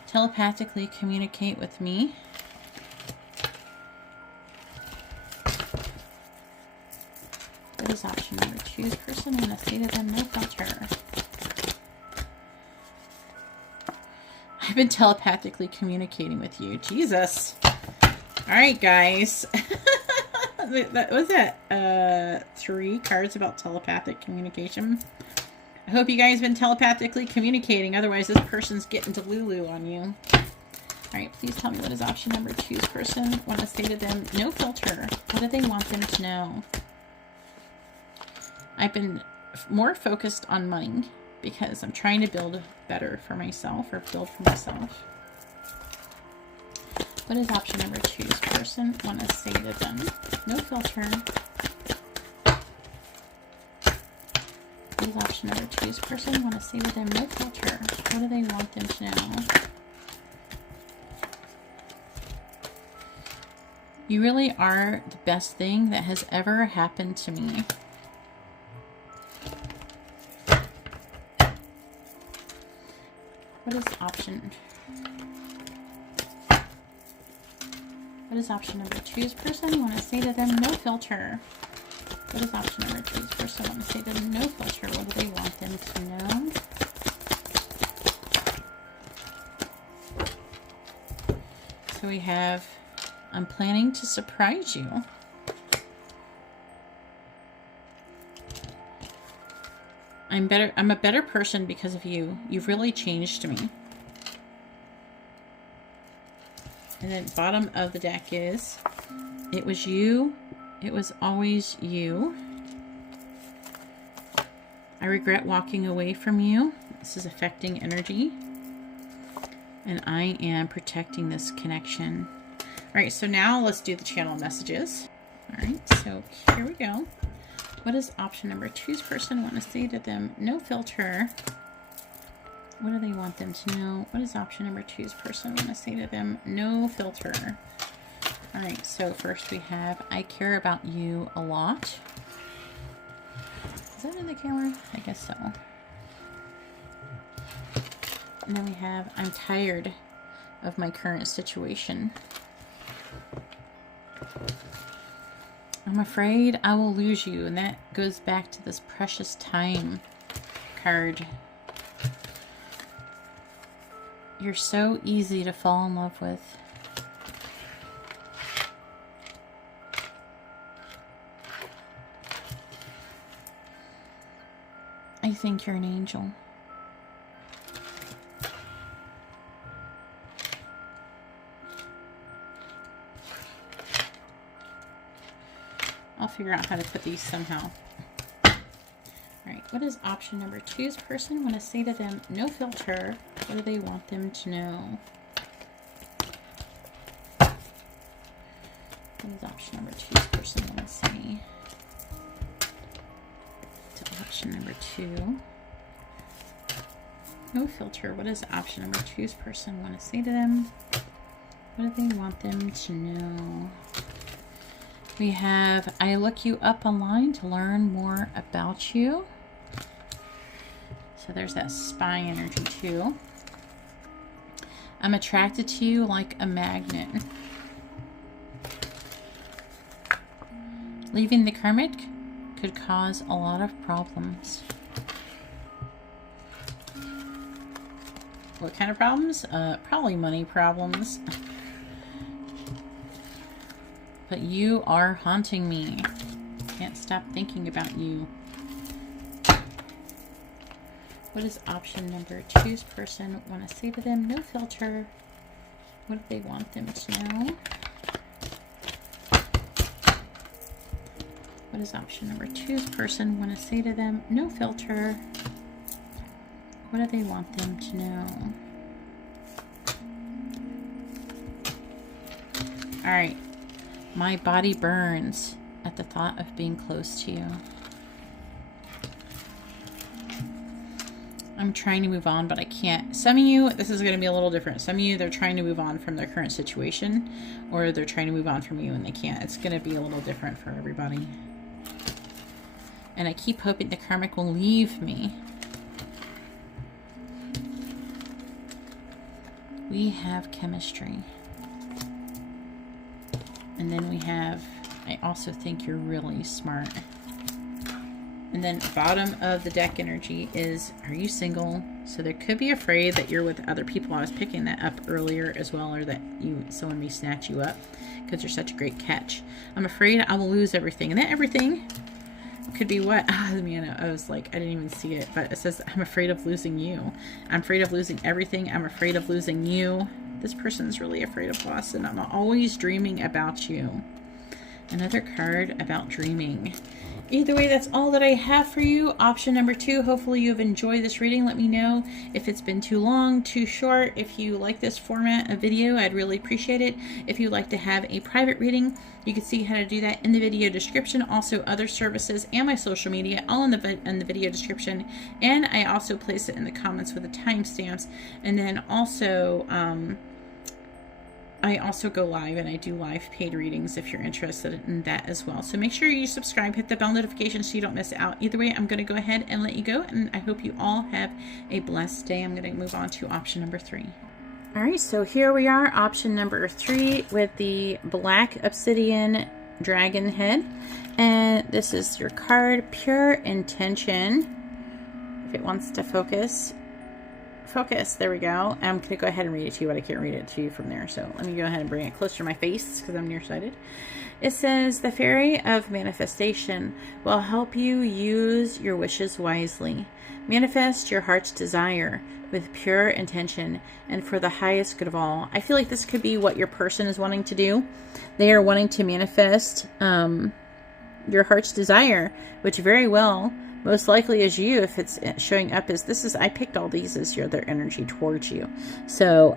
Telepathically communicate with me. What is option number two's person want to say to them? No filter. I've been telepathically communicating with you. Jesus. All right, guys. That was it. 3 cards about telepathic communication. I hope you guys have been telepathically communicating. Otherwise, this person's getting to Lulu on you. All right, please tell me what is option number two's person want to say to them? No filter. What do they want them to know? I've been more focused on money because I'm trying to build better for myself, or build for myself. What is option number two's person want to say to them? No filter. What is option number two's person want to say to them? No filter. What do they want them to know? You really are the best thing that has ever happened to me. What is option? What is option number two's person want to say to them? No filter. What is option number two's person want to say to them? No filter. What do they want them to know? So we have, I'm planning to surprise you. I'm a better person because of you. You've really changed me. And then bottom of the deck is, it was you. It was always you. I regret walking away from you. This is affecting energy. And I am protecting this connection. All right, so now let's do the channel messages. All right, so here we go. What does option number two's person want to say to them? No filter. What do they want them to know? What does option number two's person want to say to them? No filter. All right, so first we have, I care about you a lot. Is that in the camera? I guess so. And then we have, I'm tired of my current situation. I'm afraid I will lose you, and that goes back to this precious time card. You're so easy to fall in love with. I think you're an angel. I'll figure out how to put these somehow. Alright, what does option number two's person want to say to them? No filter. What do they want them to know? What does option number two's person want to say to option number two? No filter. What does option number two's person want to say to them? What do they want them to know? We have, I look you up online to learn more about you. So there's that spy energy too. I'm attracted to you like a magnet. Leaving the karmic could cause a lot of problems. What kind of problems? Probably money problems. But you are haunting me. Can't stop thinking about you. What is option number 2's person want to say to them? No filter. What do they want them to know? What does option number 2's person want to say to them? No filter. What do they want them to know? All right. My body burns at the thought of being close to you. I'm trying to move on, but I can't. Some of you, this is going to be a little different. Some of you, they're trying to move on from their current situation, or they're trying to move on from you and they can't. It's going to be a little different for everybody. And I keep hoping the karmic will leave me. We have chemistry. And then we have, I also think you're really smart. And then bottom of the deck energy is, are you single? So there could be afraid that you're with other people. I was picking that up earlier as well, or that someone may snatch you up because you're such a great catch. I'm afraid I will lose everything. And that everything could be what? Oh man, I was like, I didn't even see it, but it says, I'm afraid of losing you. I'm afraid of losing everything. I'm afraid of losing you. This person's really afraid of loss, and I'm always dreaming about you. Another card about dreaming. Either way, that's all that I have for you. Option number 2. Hopefully you've enjoyed this reading. Let me know if it's been too long, too short. If you like this format of video, I'd really appreciate it. If you'd like to have a private reading, you can see how to do that in the video description. Also, other services and my social media, all in the video description. And I also place it in the comments with the timestamps. And then also, I also go live, and I do live paid readings if you're interested in that as well. So make sure you subscribe, hit the bell notification so you don't miss out. Either way, I'm going to go ahead and let you go, and I hope you all have a blessed day. I'm going to move on to option number 3. All right, so here we are, option number 3 with the black obsidian dragon head. And this is your card, Pure Intention. If it wants to focus. Focus, there we go. I'm going to go ahead and read it to you, but I can't read it to you from there. So let me go ahead and bring it closer to my face because I'm nearsighted. It says, the fairy of manifestation will help you use your wishes wisely. Manifest your heart's desire with pure intention and for the highest good of all. I feel like this could be what your person is wanting to do. They are wanting to manifest your heart's desire, which very well most likely is you, if it's showing up as this is, I picked all these as their energy towards you. So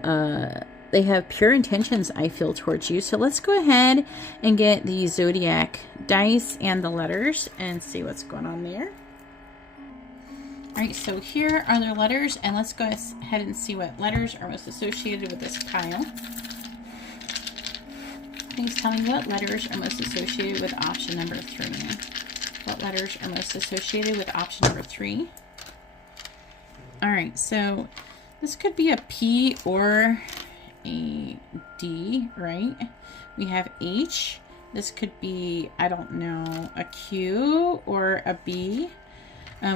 they have pure intentions, I feel, towards you. So let's go ahead and get the zodiac dice and the letters and see what's going on there. All right, so here are their letters, and let's go ahead and see what letters are most associated with this pile. Please tell me what letters are most associated with option number 3. What letters are most associated with option number 3? All right, so this could be a P or a D, right? We have H. This could be, I don't know, a Q or a B.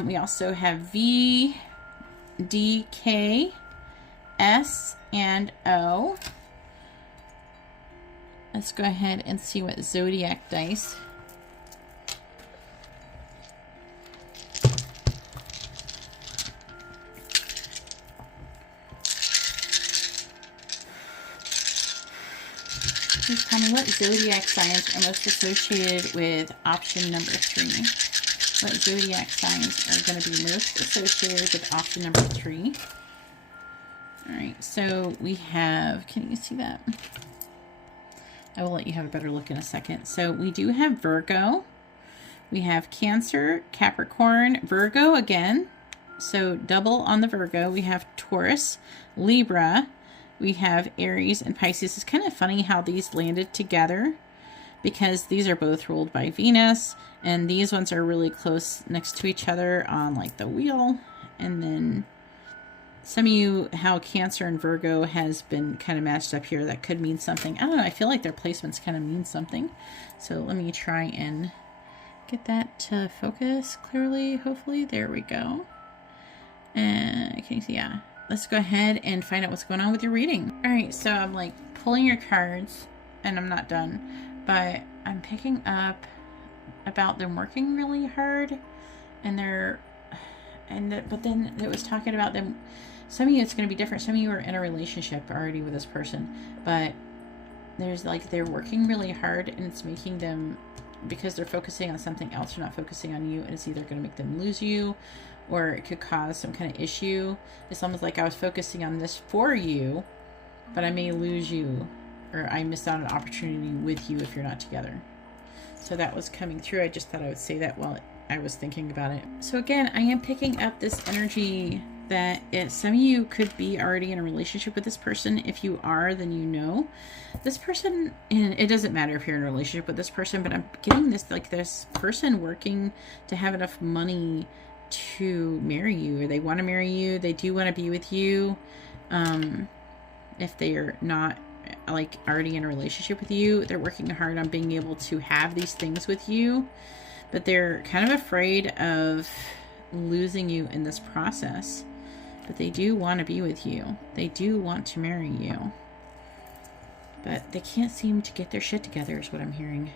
We also have V, D, K, S, and O. Let's go ahead and see what zodiac dice. Please tell me what zodiac signs are most associated with option number 3. What zodiac signs are going to be most associated with option number 3? All right, so we have, can you see that? I will let you have a better look in a second. So we do have Virgo. We have Cancer, Capricorn, Virgo again. So double on the Virgo. We have Taurus, Libra, we have Aries and Pisces. It's kind of funny how these landed together because these are both ruled by Venus, and these ones are really close next to each other on like the wheel. And then some of you, how Cancer and Virgo has been kind of matched up here. That could mean something. I don't know. I feel like their placements kind of mean something. So let me try and get that to focus clearly, hopefully. There we go. And can you see? Yeah. Let's go ahead and find out what's going on with your reading. All right, so I'm like pulling your cards, and I'm not done, but I'm picking up about them working really hard, and but then it was talking about them. Some of you, it's going to be different. Some of you are in a relationship already with this person, but there's like they're working really hard, and it's making them, because they're focusing on something else, they're not focusing on you, and it's either going to make them lose you, or it could cause some kind of issue. It's almost like I was focusing on this for you, but I may lose you, or I missed out on an opportunity with you if you're not together. So that was coming through. I just thought I would say that while I was thinking about it. So again, I am picking up this energy that some of you could be already in a relationship with this person. If you are, then you know this person, and it doesn't matter if you're in a relationship with this person, but I'm getting this, like this person working to have enough money to marry you, or they want to marry you. They do want to be with you. If they are not like already in a relationship with you, they're working hard on being able to have these things with you, but they're kind of afraid of losing you in this process. But they do want to be with you. They do want to marry you, but they can't seem to get their shit together is what I'm hearing.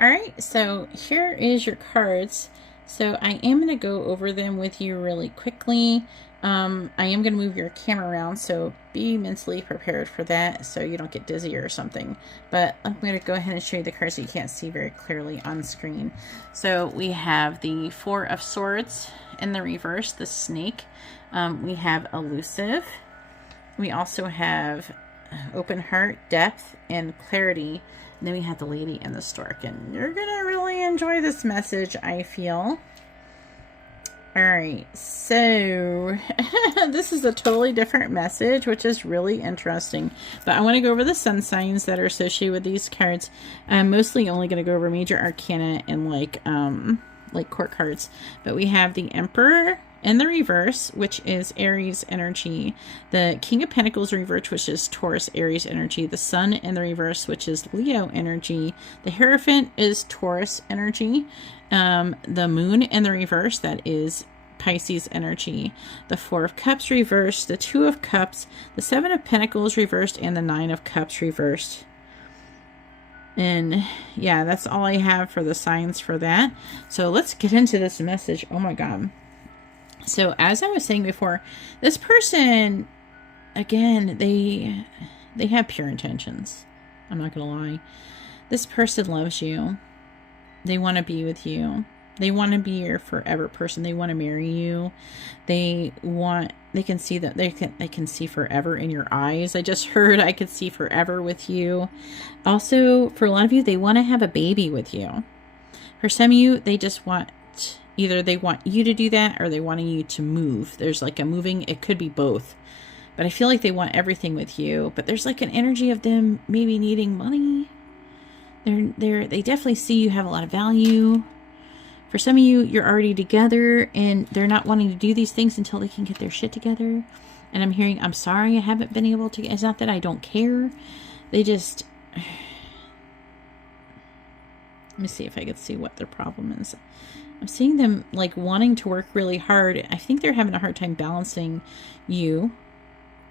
All right, so here is your cards. So I am going to go over them with you really quickly. I am going to move your camera around, so be mentally prepared for that so you don't get dizzy or something. But I'm going to go ahead and show you the cards that you can't see very clearly on screen. So we have the Four of Swords in the reverse, the snake. We have elusive. We also have open heart, depth, and clarity. And then we have the lady and the stork, and you're gonna really enjoy this message, I feel. All right, so this is a totally different message, which is really interesting. But I want to go over the sun signs that are associated with these cards. I'm mostly only going to go over major arcana and like court cards. But we have the Emperor in the reverse, which is Aries energy. The King of Pentacles reverse, which is Taurus Aries energy. The Sun in the reverse, which is Leo energy. The Hierophant is Taurus energy. The Moon in the reverse, that is Pisces energy. The Four of Cups reversed. The Two of Cups. The Seven of Pentacles reversed. And the Nine of Cups reversed. And yeah, that's all I have for the signs for that. So let's get into this message. Oh my God. So as I was saying before, this person, again, they have pure intentions. I'm not going to lie. This person loves you. They want to be with you. They want to be your forever person. They want to marry you. They can see that they can see forever in your eyes. I just heard I could see forever with you. Also, for a lot of you, they want to have a baby with you. For some of you, they just want, either they want you to do that or they want you to move. There's like a moving, it could be both. But I feel like they want everything with you. But there's like an energy of them maybe needing money. They definitely see you have a lot of value. For some of you, you're already together and they're not wanting to do these things until they can get their shit together. And I'm hearing, I'm sorry I haven't been able to. It's not that I don't care. They just... Let me see if I can see what their problem is. I'm seeing them like wanting to work really hard. I think they're having a hard time balancing you,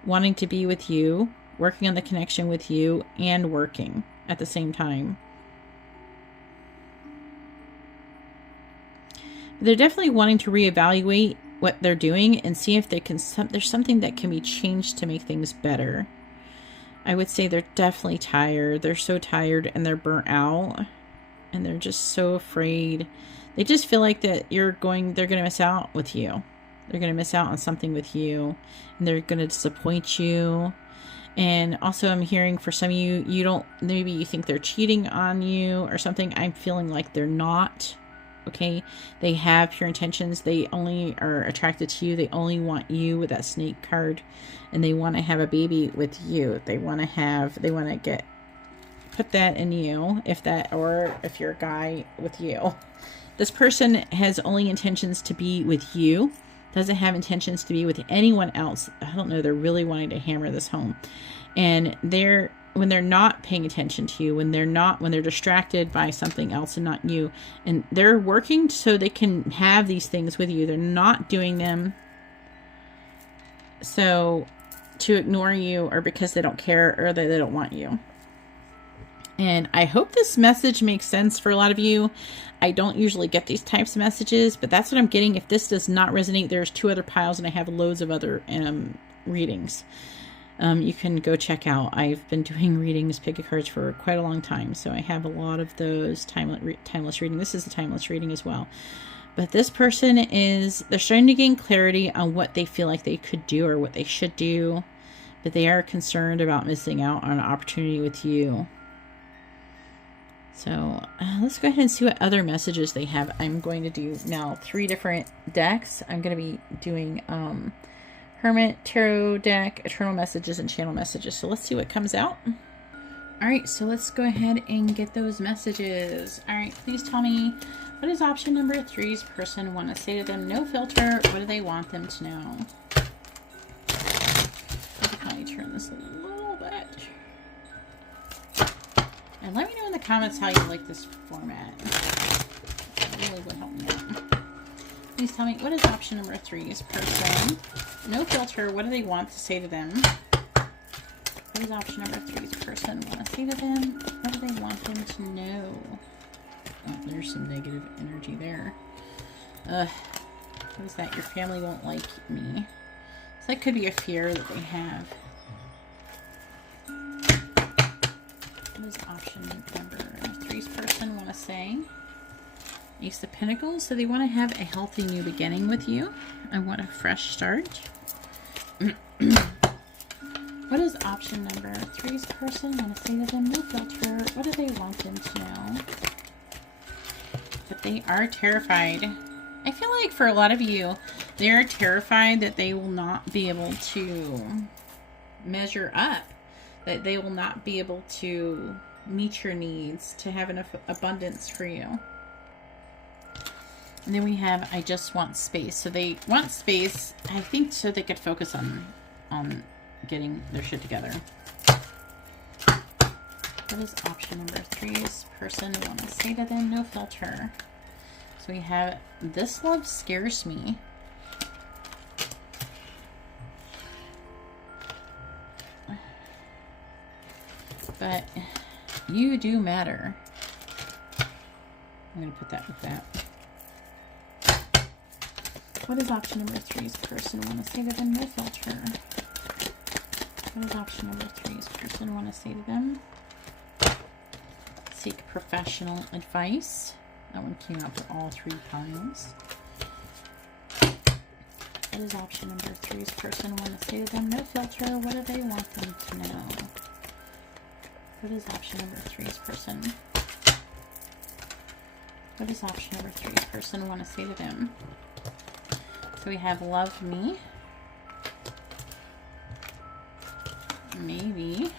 wanting to be with you, working on the connection with you, and working at the same time. They're definitely wanting to reevaluate what they're doing and see if they can, there's something that can be changed to make things better. I would say they're definitely tired. They're so tired and they're burnt out and they're just so afraid. They just feel like that they're going to miss out with you. They're going to miss out on something with you and they're going to disappoint you. And also I'm hearing for some of you, maybe you think they're cheating on you or something. I'm feeling like they're not. okay? They have pure intentions. They only are attracted to you. They only want you with that snake card, and they want to have a baby with you. They want to put that in you, or if you're a guy, with you. This person has only intentions to be with you, doesn't have intentions to be with anyone else. I don't know, they're really wanting to hammer this home. And when they're not paying attention to you, when they're distracted by something else and not you, and they're working so they can have these things with you, they're not doing them so to ignore you, or because they don't care, or that they don't want you. And I hope this message makes sense for a lot of you. I don't usually get these types of messages, but that's what I'm getting. If this does not resonate, there's 2 other piles, and I have loads of other readings. You can go check out. I've been doing readings, pick a cards, for quite a long time, so I have a lot of those timeless reading. This is a timeless reading as well. But this person they're starting to gain clarity on what they feel like they could do or what they should do, but they are concerned about missing out on an opportunity with you. So let's go ahead and see what other messages they have. I'm going to do now 3 different decks. I'm going to be doing Hermit, Tarot deck, Eternal Messages, and Channel Messages. So let's see what comes out. All right, so let's go ahead and get those messages. All right, please tell me, what does option number 3's person want to say to them? No filter. What do they want them to know? I can probably turn this a little bit. And let me know in the comments how you like this format. That really would help me out. Please tell me, what is option number 3's person? No filter. What do they want to say to them? What is option number 3's person want to say to them? What do they want them to know? Oh, there's some negative energy there. What is that? Your family won't like me. So that could be a fear that they have. What does option number 3's person want to say? Ace of Pentacles. So they want to have a healthy new beginning with you. I want a fresh start. What does option number 3's person want to say to them? No filter. What do they want them to know? But they are terrified. I feel like for a lot of you, they're terrified that they will not be able to measure up. That they will not be able to meet your needs, to have enough abundance for you. And then we have, I just want space. So they want space, I think, so they could focus on getting their shit together. What is option number 3's person want to say to them? No filter. So we have, this love scares me. But you do matter. I'm going to put that with that. What does option number 3's person want to say to them? No filter. What does option number 3's person want to say to them? Seek professional advice. That one came out for all 3 piles. What does option number 3's person want to say to them? No filter. What do they want them to know? What is option number 3's person? What does option number 3's person want to say to them? So we have love me. Maybe.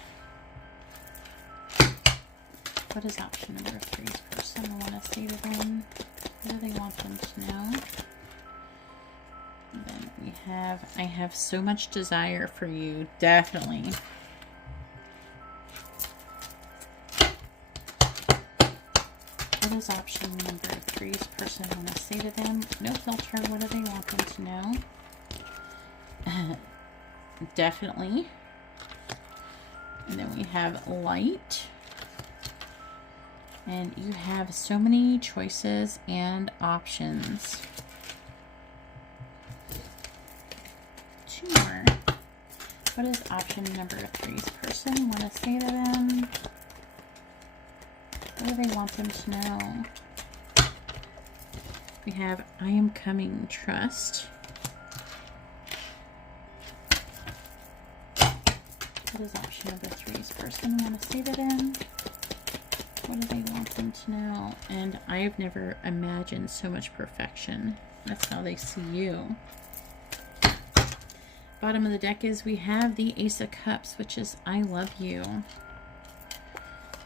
What does option number 3's person want to say to them? What do they want them to know? And then we have, I have so much desire for you. Definitely. What does option number 3's person want to say to them? No filter. What do they want them to know? Definitely. And then we have light. And you have so many choices and options. 2 more. What does option number 3's person want to say to them? What do they want them to know? We have, I am coming, trust. What does option number 3's person want to say to them? What do they want them to know? And I've never imagined so much perfection. That's how they see you. Bottom of the deck is we have the Ace of Cups, which is I love you.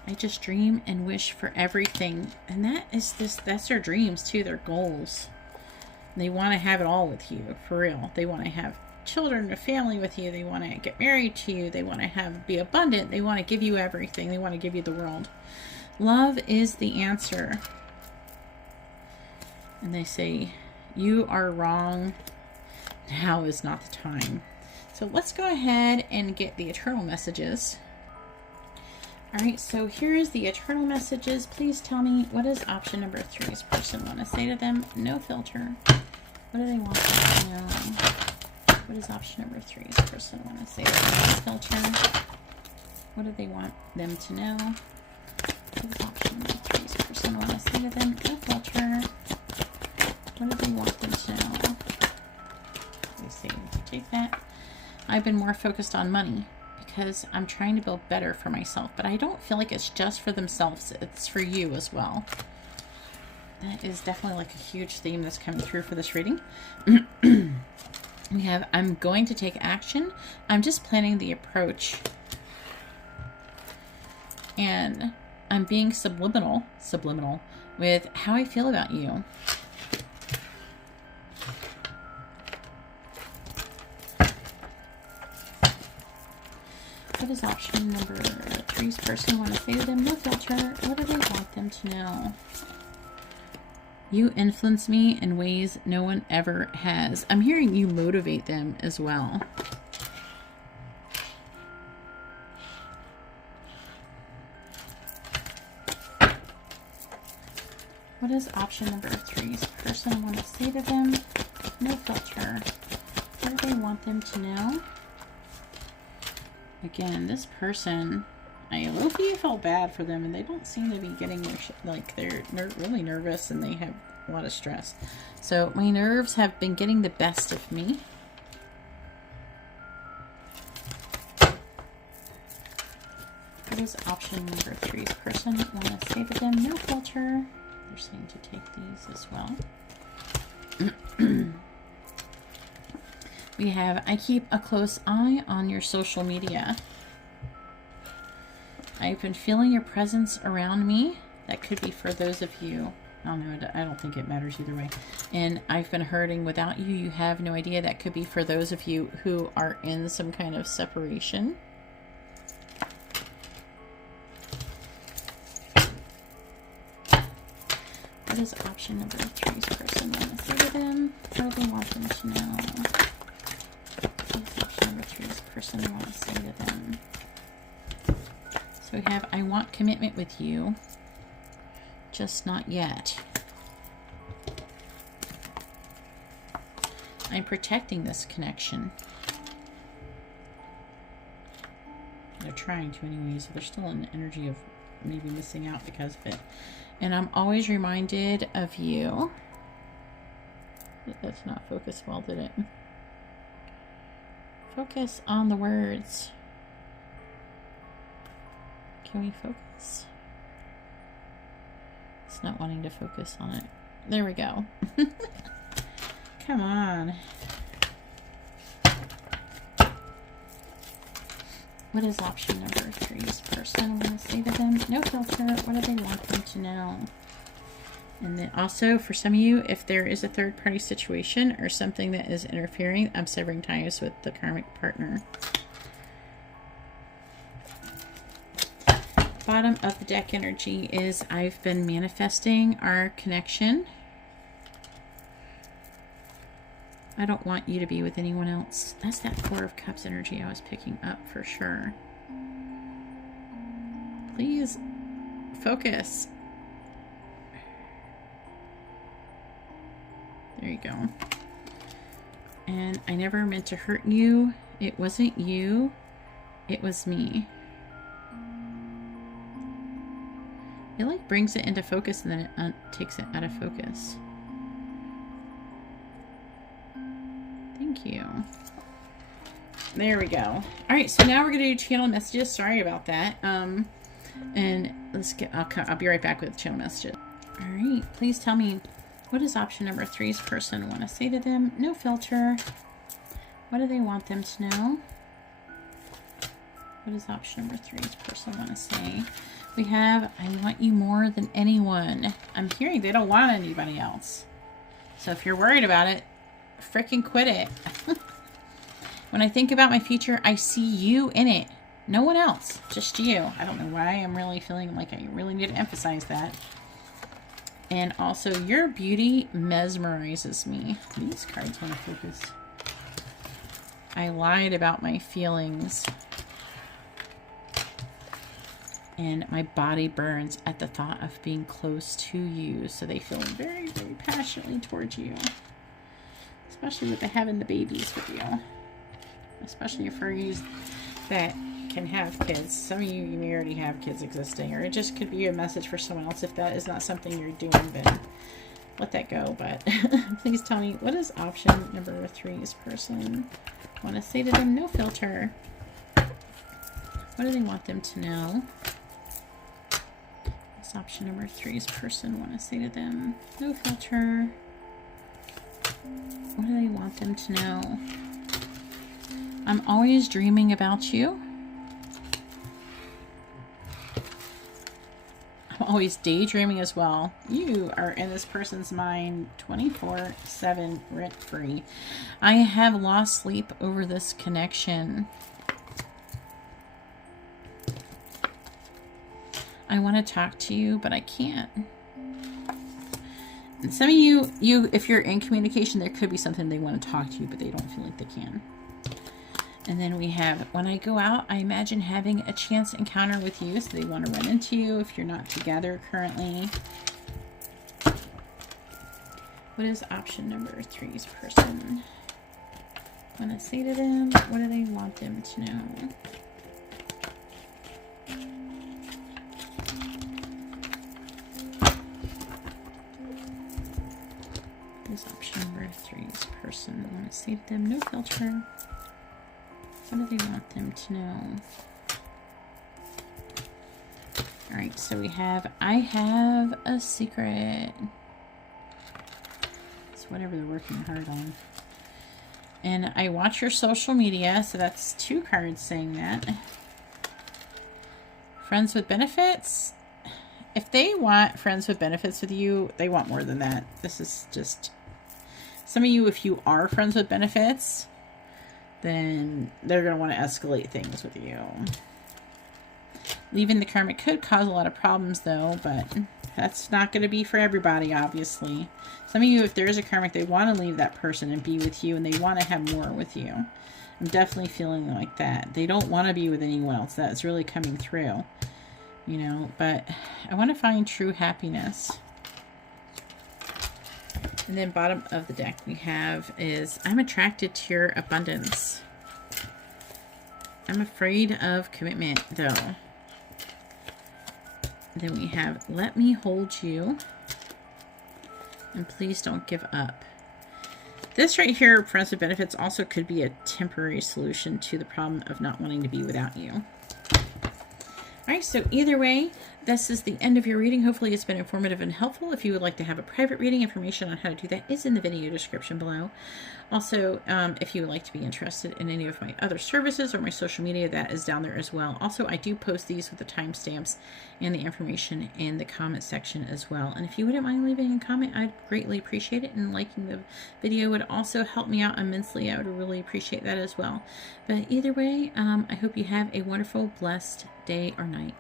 I just dream and wish for everything. And that's their dreams too, their goals. They want to have it all with you, for real. They want to have children, a family with you. They want to get married to you. They want to be abundant. They want to give you everything. They want to give you the world. Love is the answer. And they say, you are wrong. Now is not the time. So let's go ahead and get the eternal messages. All right, so here's the eternal messages. Please tell me, what does option number 3's person want to say to them? No filter. What do they want them to know? What does option number 3's person want to say to them? No filter. What do they want them to know? What does option number 3's person want to say to them? No filter. What do they want them to know? They say to take that. I've been more focused on money because I'm trying to build better for myself, but I don't feel like it's just for themselves. It's for you as well. That is definitely like a huge theme that's coming through for this reading. We have, I'm going to take action. I'm just planning the approach. And I'm being subliminal with how I feel about you. What does option number 3's person want to say to them? No filter. What do they want them to know? You influence me in ways no one ever has. I'm hearing you motivate them as well. What does option number 3's person want to say to them? No filter. What do they want them to know? Again, this person, I low-key felt bad for them, and they don't seem to be getting their shit. Like, they're really nervous, and they have a lot of stress. So, my nerves have been getting the best of me. What does option number 3's person want to say to them? No filter. They're saying to take these as well. We have, I keep a close eye on your social media. I've been feeling your presence around me. That could be for those of you. I don't know. I don't think it matters either way. And I've been hurting without you. You have no idea. That could be for those of you who are in some kind of separation. What does option number 3's person want to say to them? What do they want them to know? Person want to say to them. So we have, I want commitment with you, just not yet. I'm protecting this connection. They're trying to anyways, so they're still in the energy of maybe missing out because of it. And I'm always reminded of you. That's not focused well, did it? Focus on the words. Can we focus? It's not wanting to focus on it. There we go. Come on. What is option number 3's person want to say to them? No filter. What do they want them to know? And then also, for some of you, if there is a third-party situation or something that is interfering, I'm severing ties with the karmic partner. Bottom of the deck energy is I've been manifesting our connection. I don't want you to be with anyone else. That's that 4 of Cups energy I was picking up for sure. Please focus. There you go. And I never meant to hurt you. It wasn't you. It was me. It like brings it into focus and then it takes it out of focus. Thank you. There we go. All right, so now we're going to do channel messages. Sorry about that. And I'll be right back with channel messages. All right, please tell me, what does option number 3's person want to say to them? No filter. What do they want them to know? What does option number 3's person want to say? We have, I want you more than anyone. I'm hearing they don't want anybody else. So if you're worried about it, freaking quit it. When I think about my future, I see you in it. No one else, just you. I don't know why I'm really feeling like I really need to emphasize that. And also, your beauty mesmerizes me. These cards want to focus. I lied about my feelings. And my body burns at the thought of being close to you. So they feel very, very passionately towards you. Especially with the having the babies with you. Especially your furries that can have kids. Some of you may already have kids existing, or it just could be a message for someone else. If that is not something you're doing, then let that go. But please tell me, what does option number 3's person want to say to them? No filter. What do they want them to know? What's option number 3's person want to say to them? No filter. What do they want them to know? I'm always dreaming about you. I'm always daydreaming as well. You are in this person's mind 24/7, rent-free. I have lost sleep over this connection. I want to talk to you, but I can't. And some of you, if you're in communication, there could be something they want to talk to you, but they don't feel like they can. And then we have, when I go out, I imagine having a chance encounter with you. So they want to run into you if you're not together currently. What is option number 3's person want to say to them? What do they want them to know? What is option number 3's person want to say to them? No filter. What do they want them to know? All right, so we have, I have a secret. It's whatever they're working hard on. And I watch your social media, so that's 2 cards saying that. Friends with benefits. If they want friends with benefits with you, they want more than that. This is just, some of you, if you are friends with benefits, then they're going to want to escalate things with you. Leaving the karmic could cause a lot of problems, though, but that's not going to be for everybody, obviously. Some of you, if there is a karmic, they want to leave that person and be with you, and they want to have more with you. I'm definitely feeling like that. They don't want to be with anyone else. That's really coming through, you know, but I want to find true happiness. And then bottom of the deck we have is, I'm attracted to your abundance. I'm afraid of commitment, though. Then we have, let me hold you. And please don't give up. This right here, friends with benefits, also could be a temporary solution to the problem of not wanting to be without you. Alright, so either way, this is the end of your reading. Hopefully it's been informative and helpful. If you would like to have a private reading, information on how to do that is in the video description below. Also, if you would like to be interested in any of my other services or my social media, that is down there as well. Also, I do post these with the timestamps and the information in the comment section as well. And if you wouldn't mind leaving a comment, I'd greatly appreciate it. And liking the video would also help me out immensely. I would really appreciate that as well. But either way, I hope you have a wonderful, blessed day or night.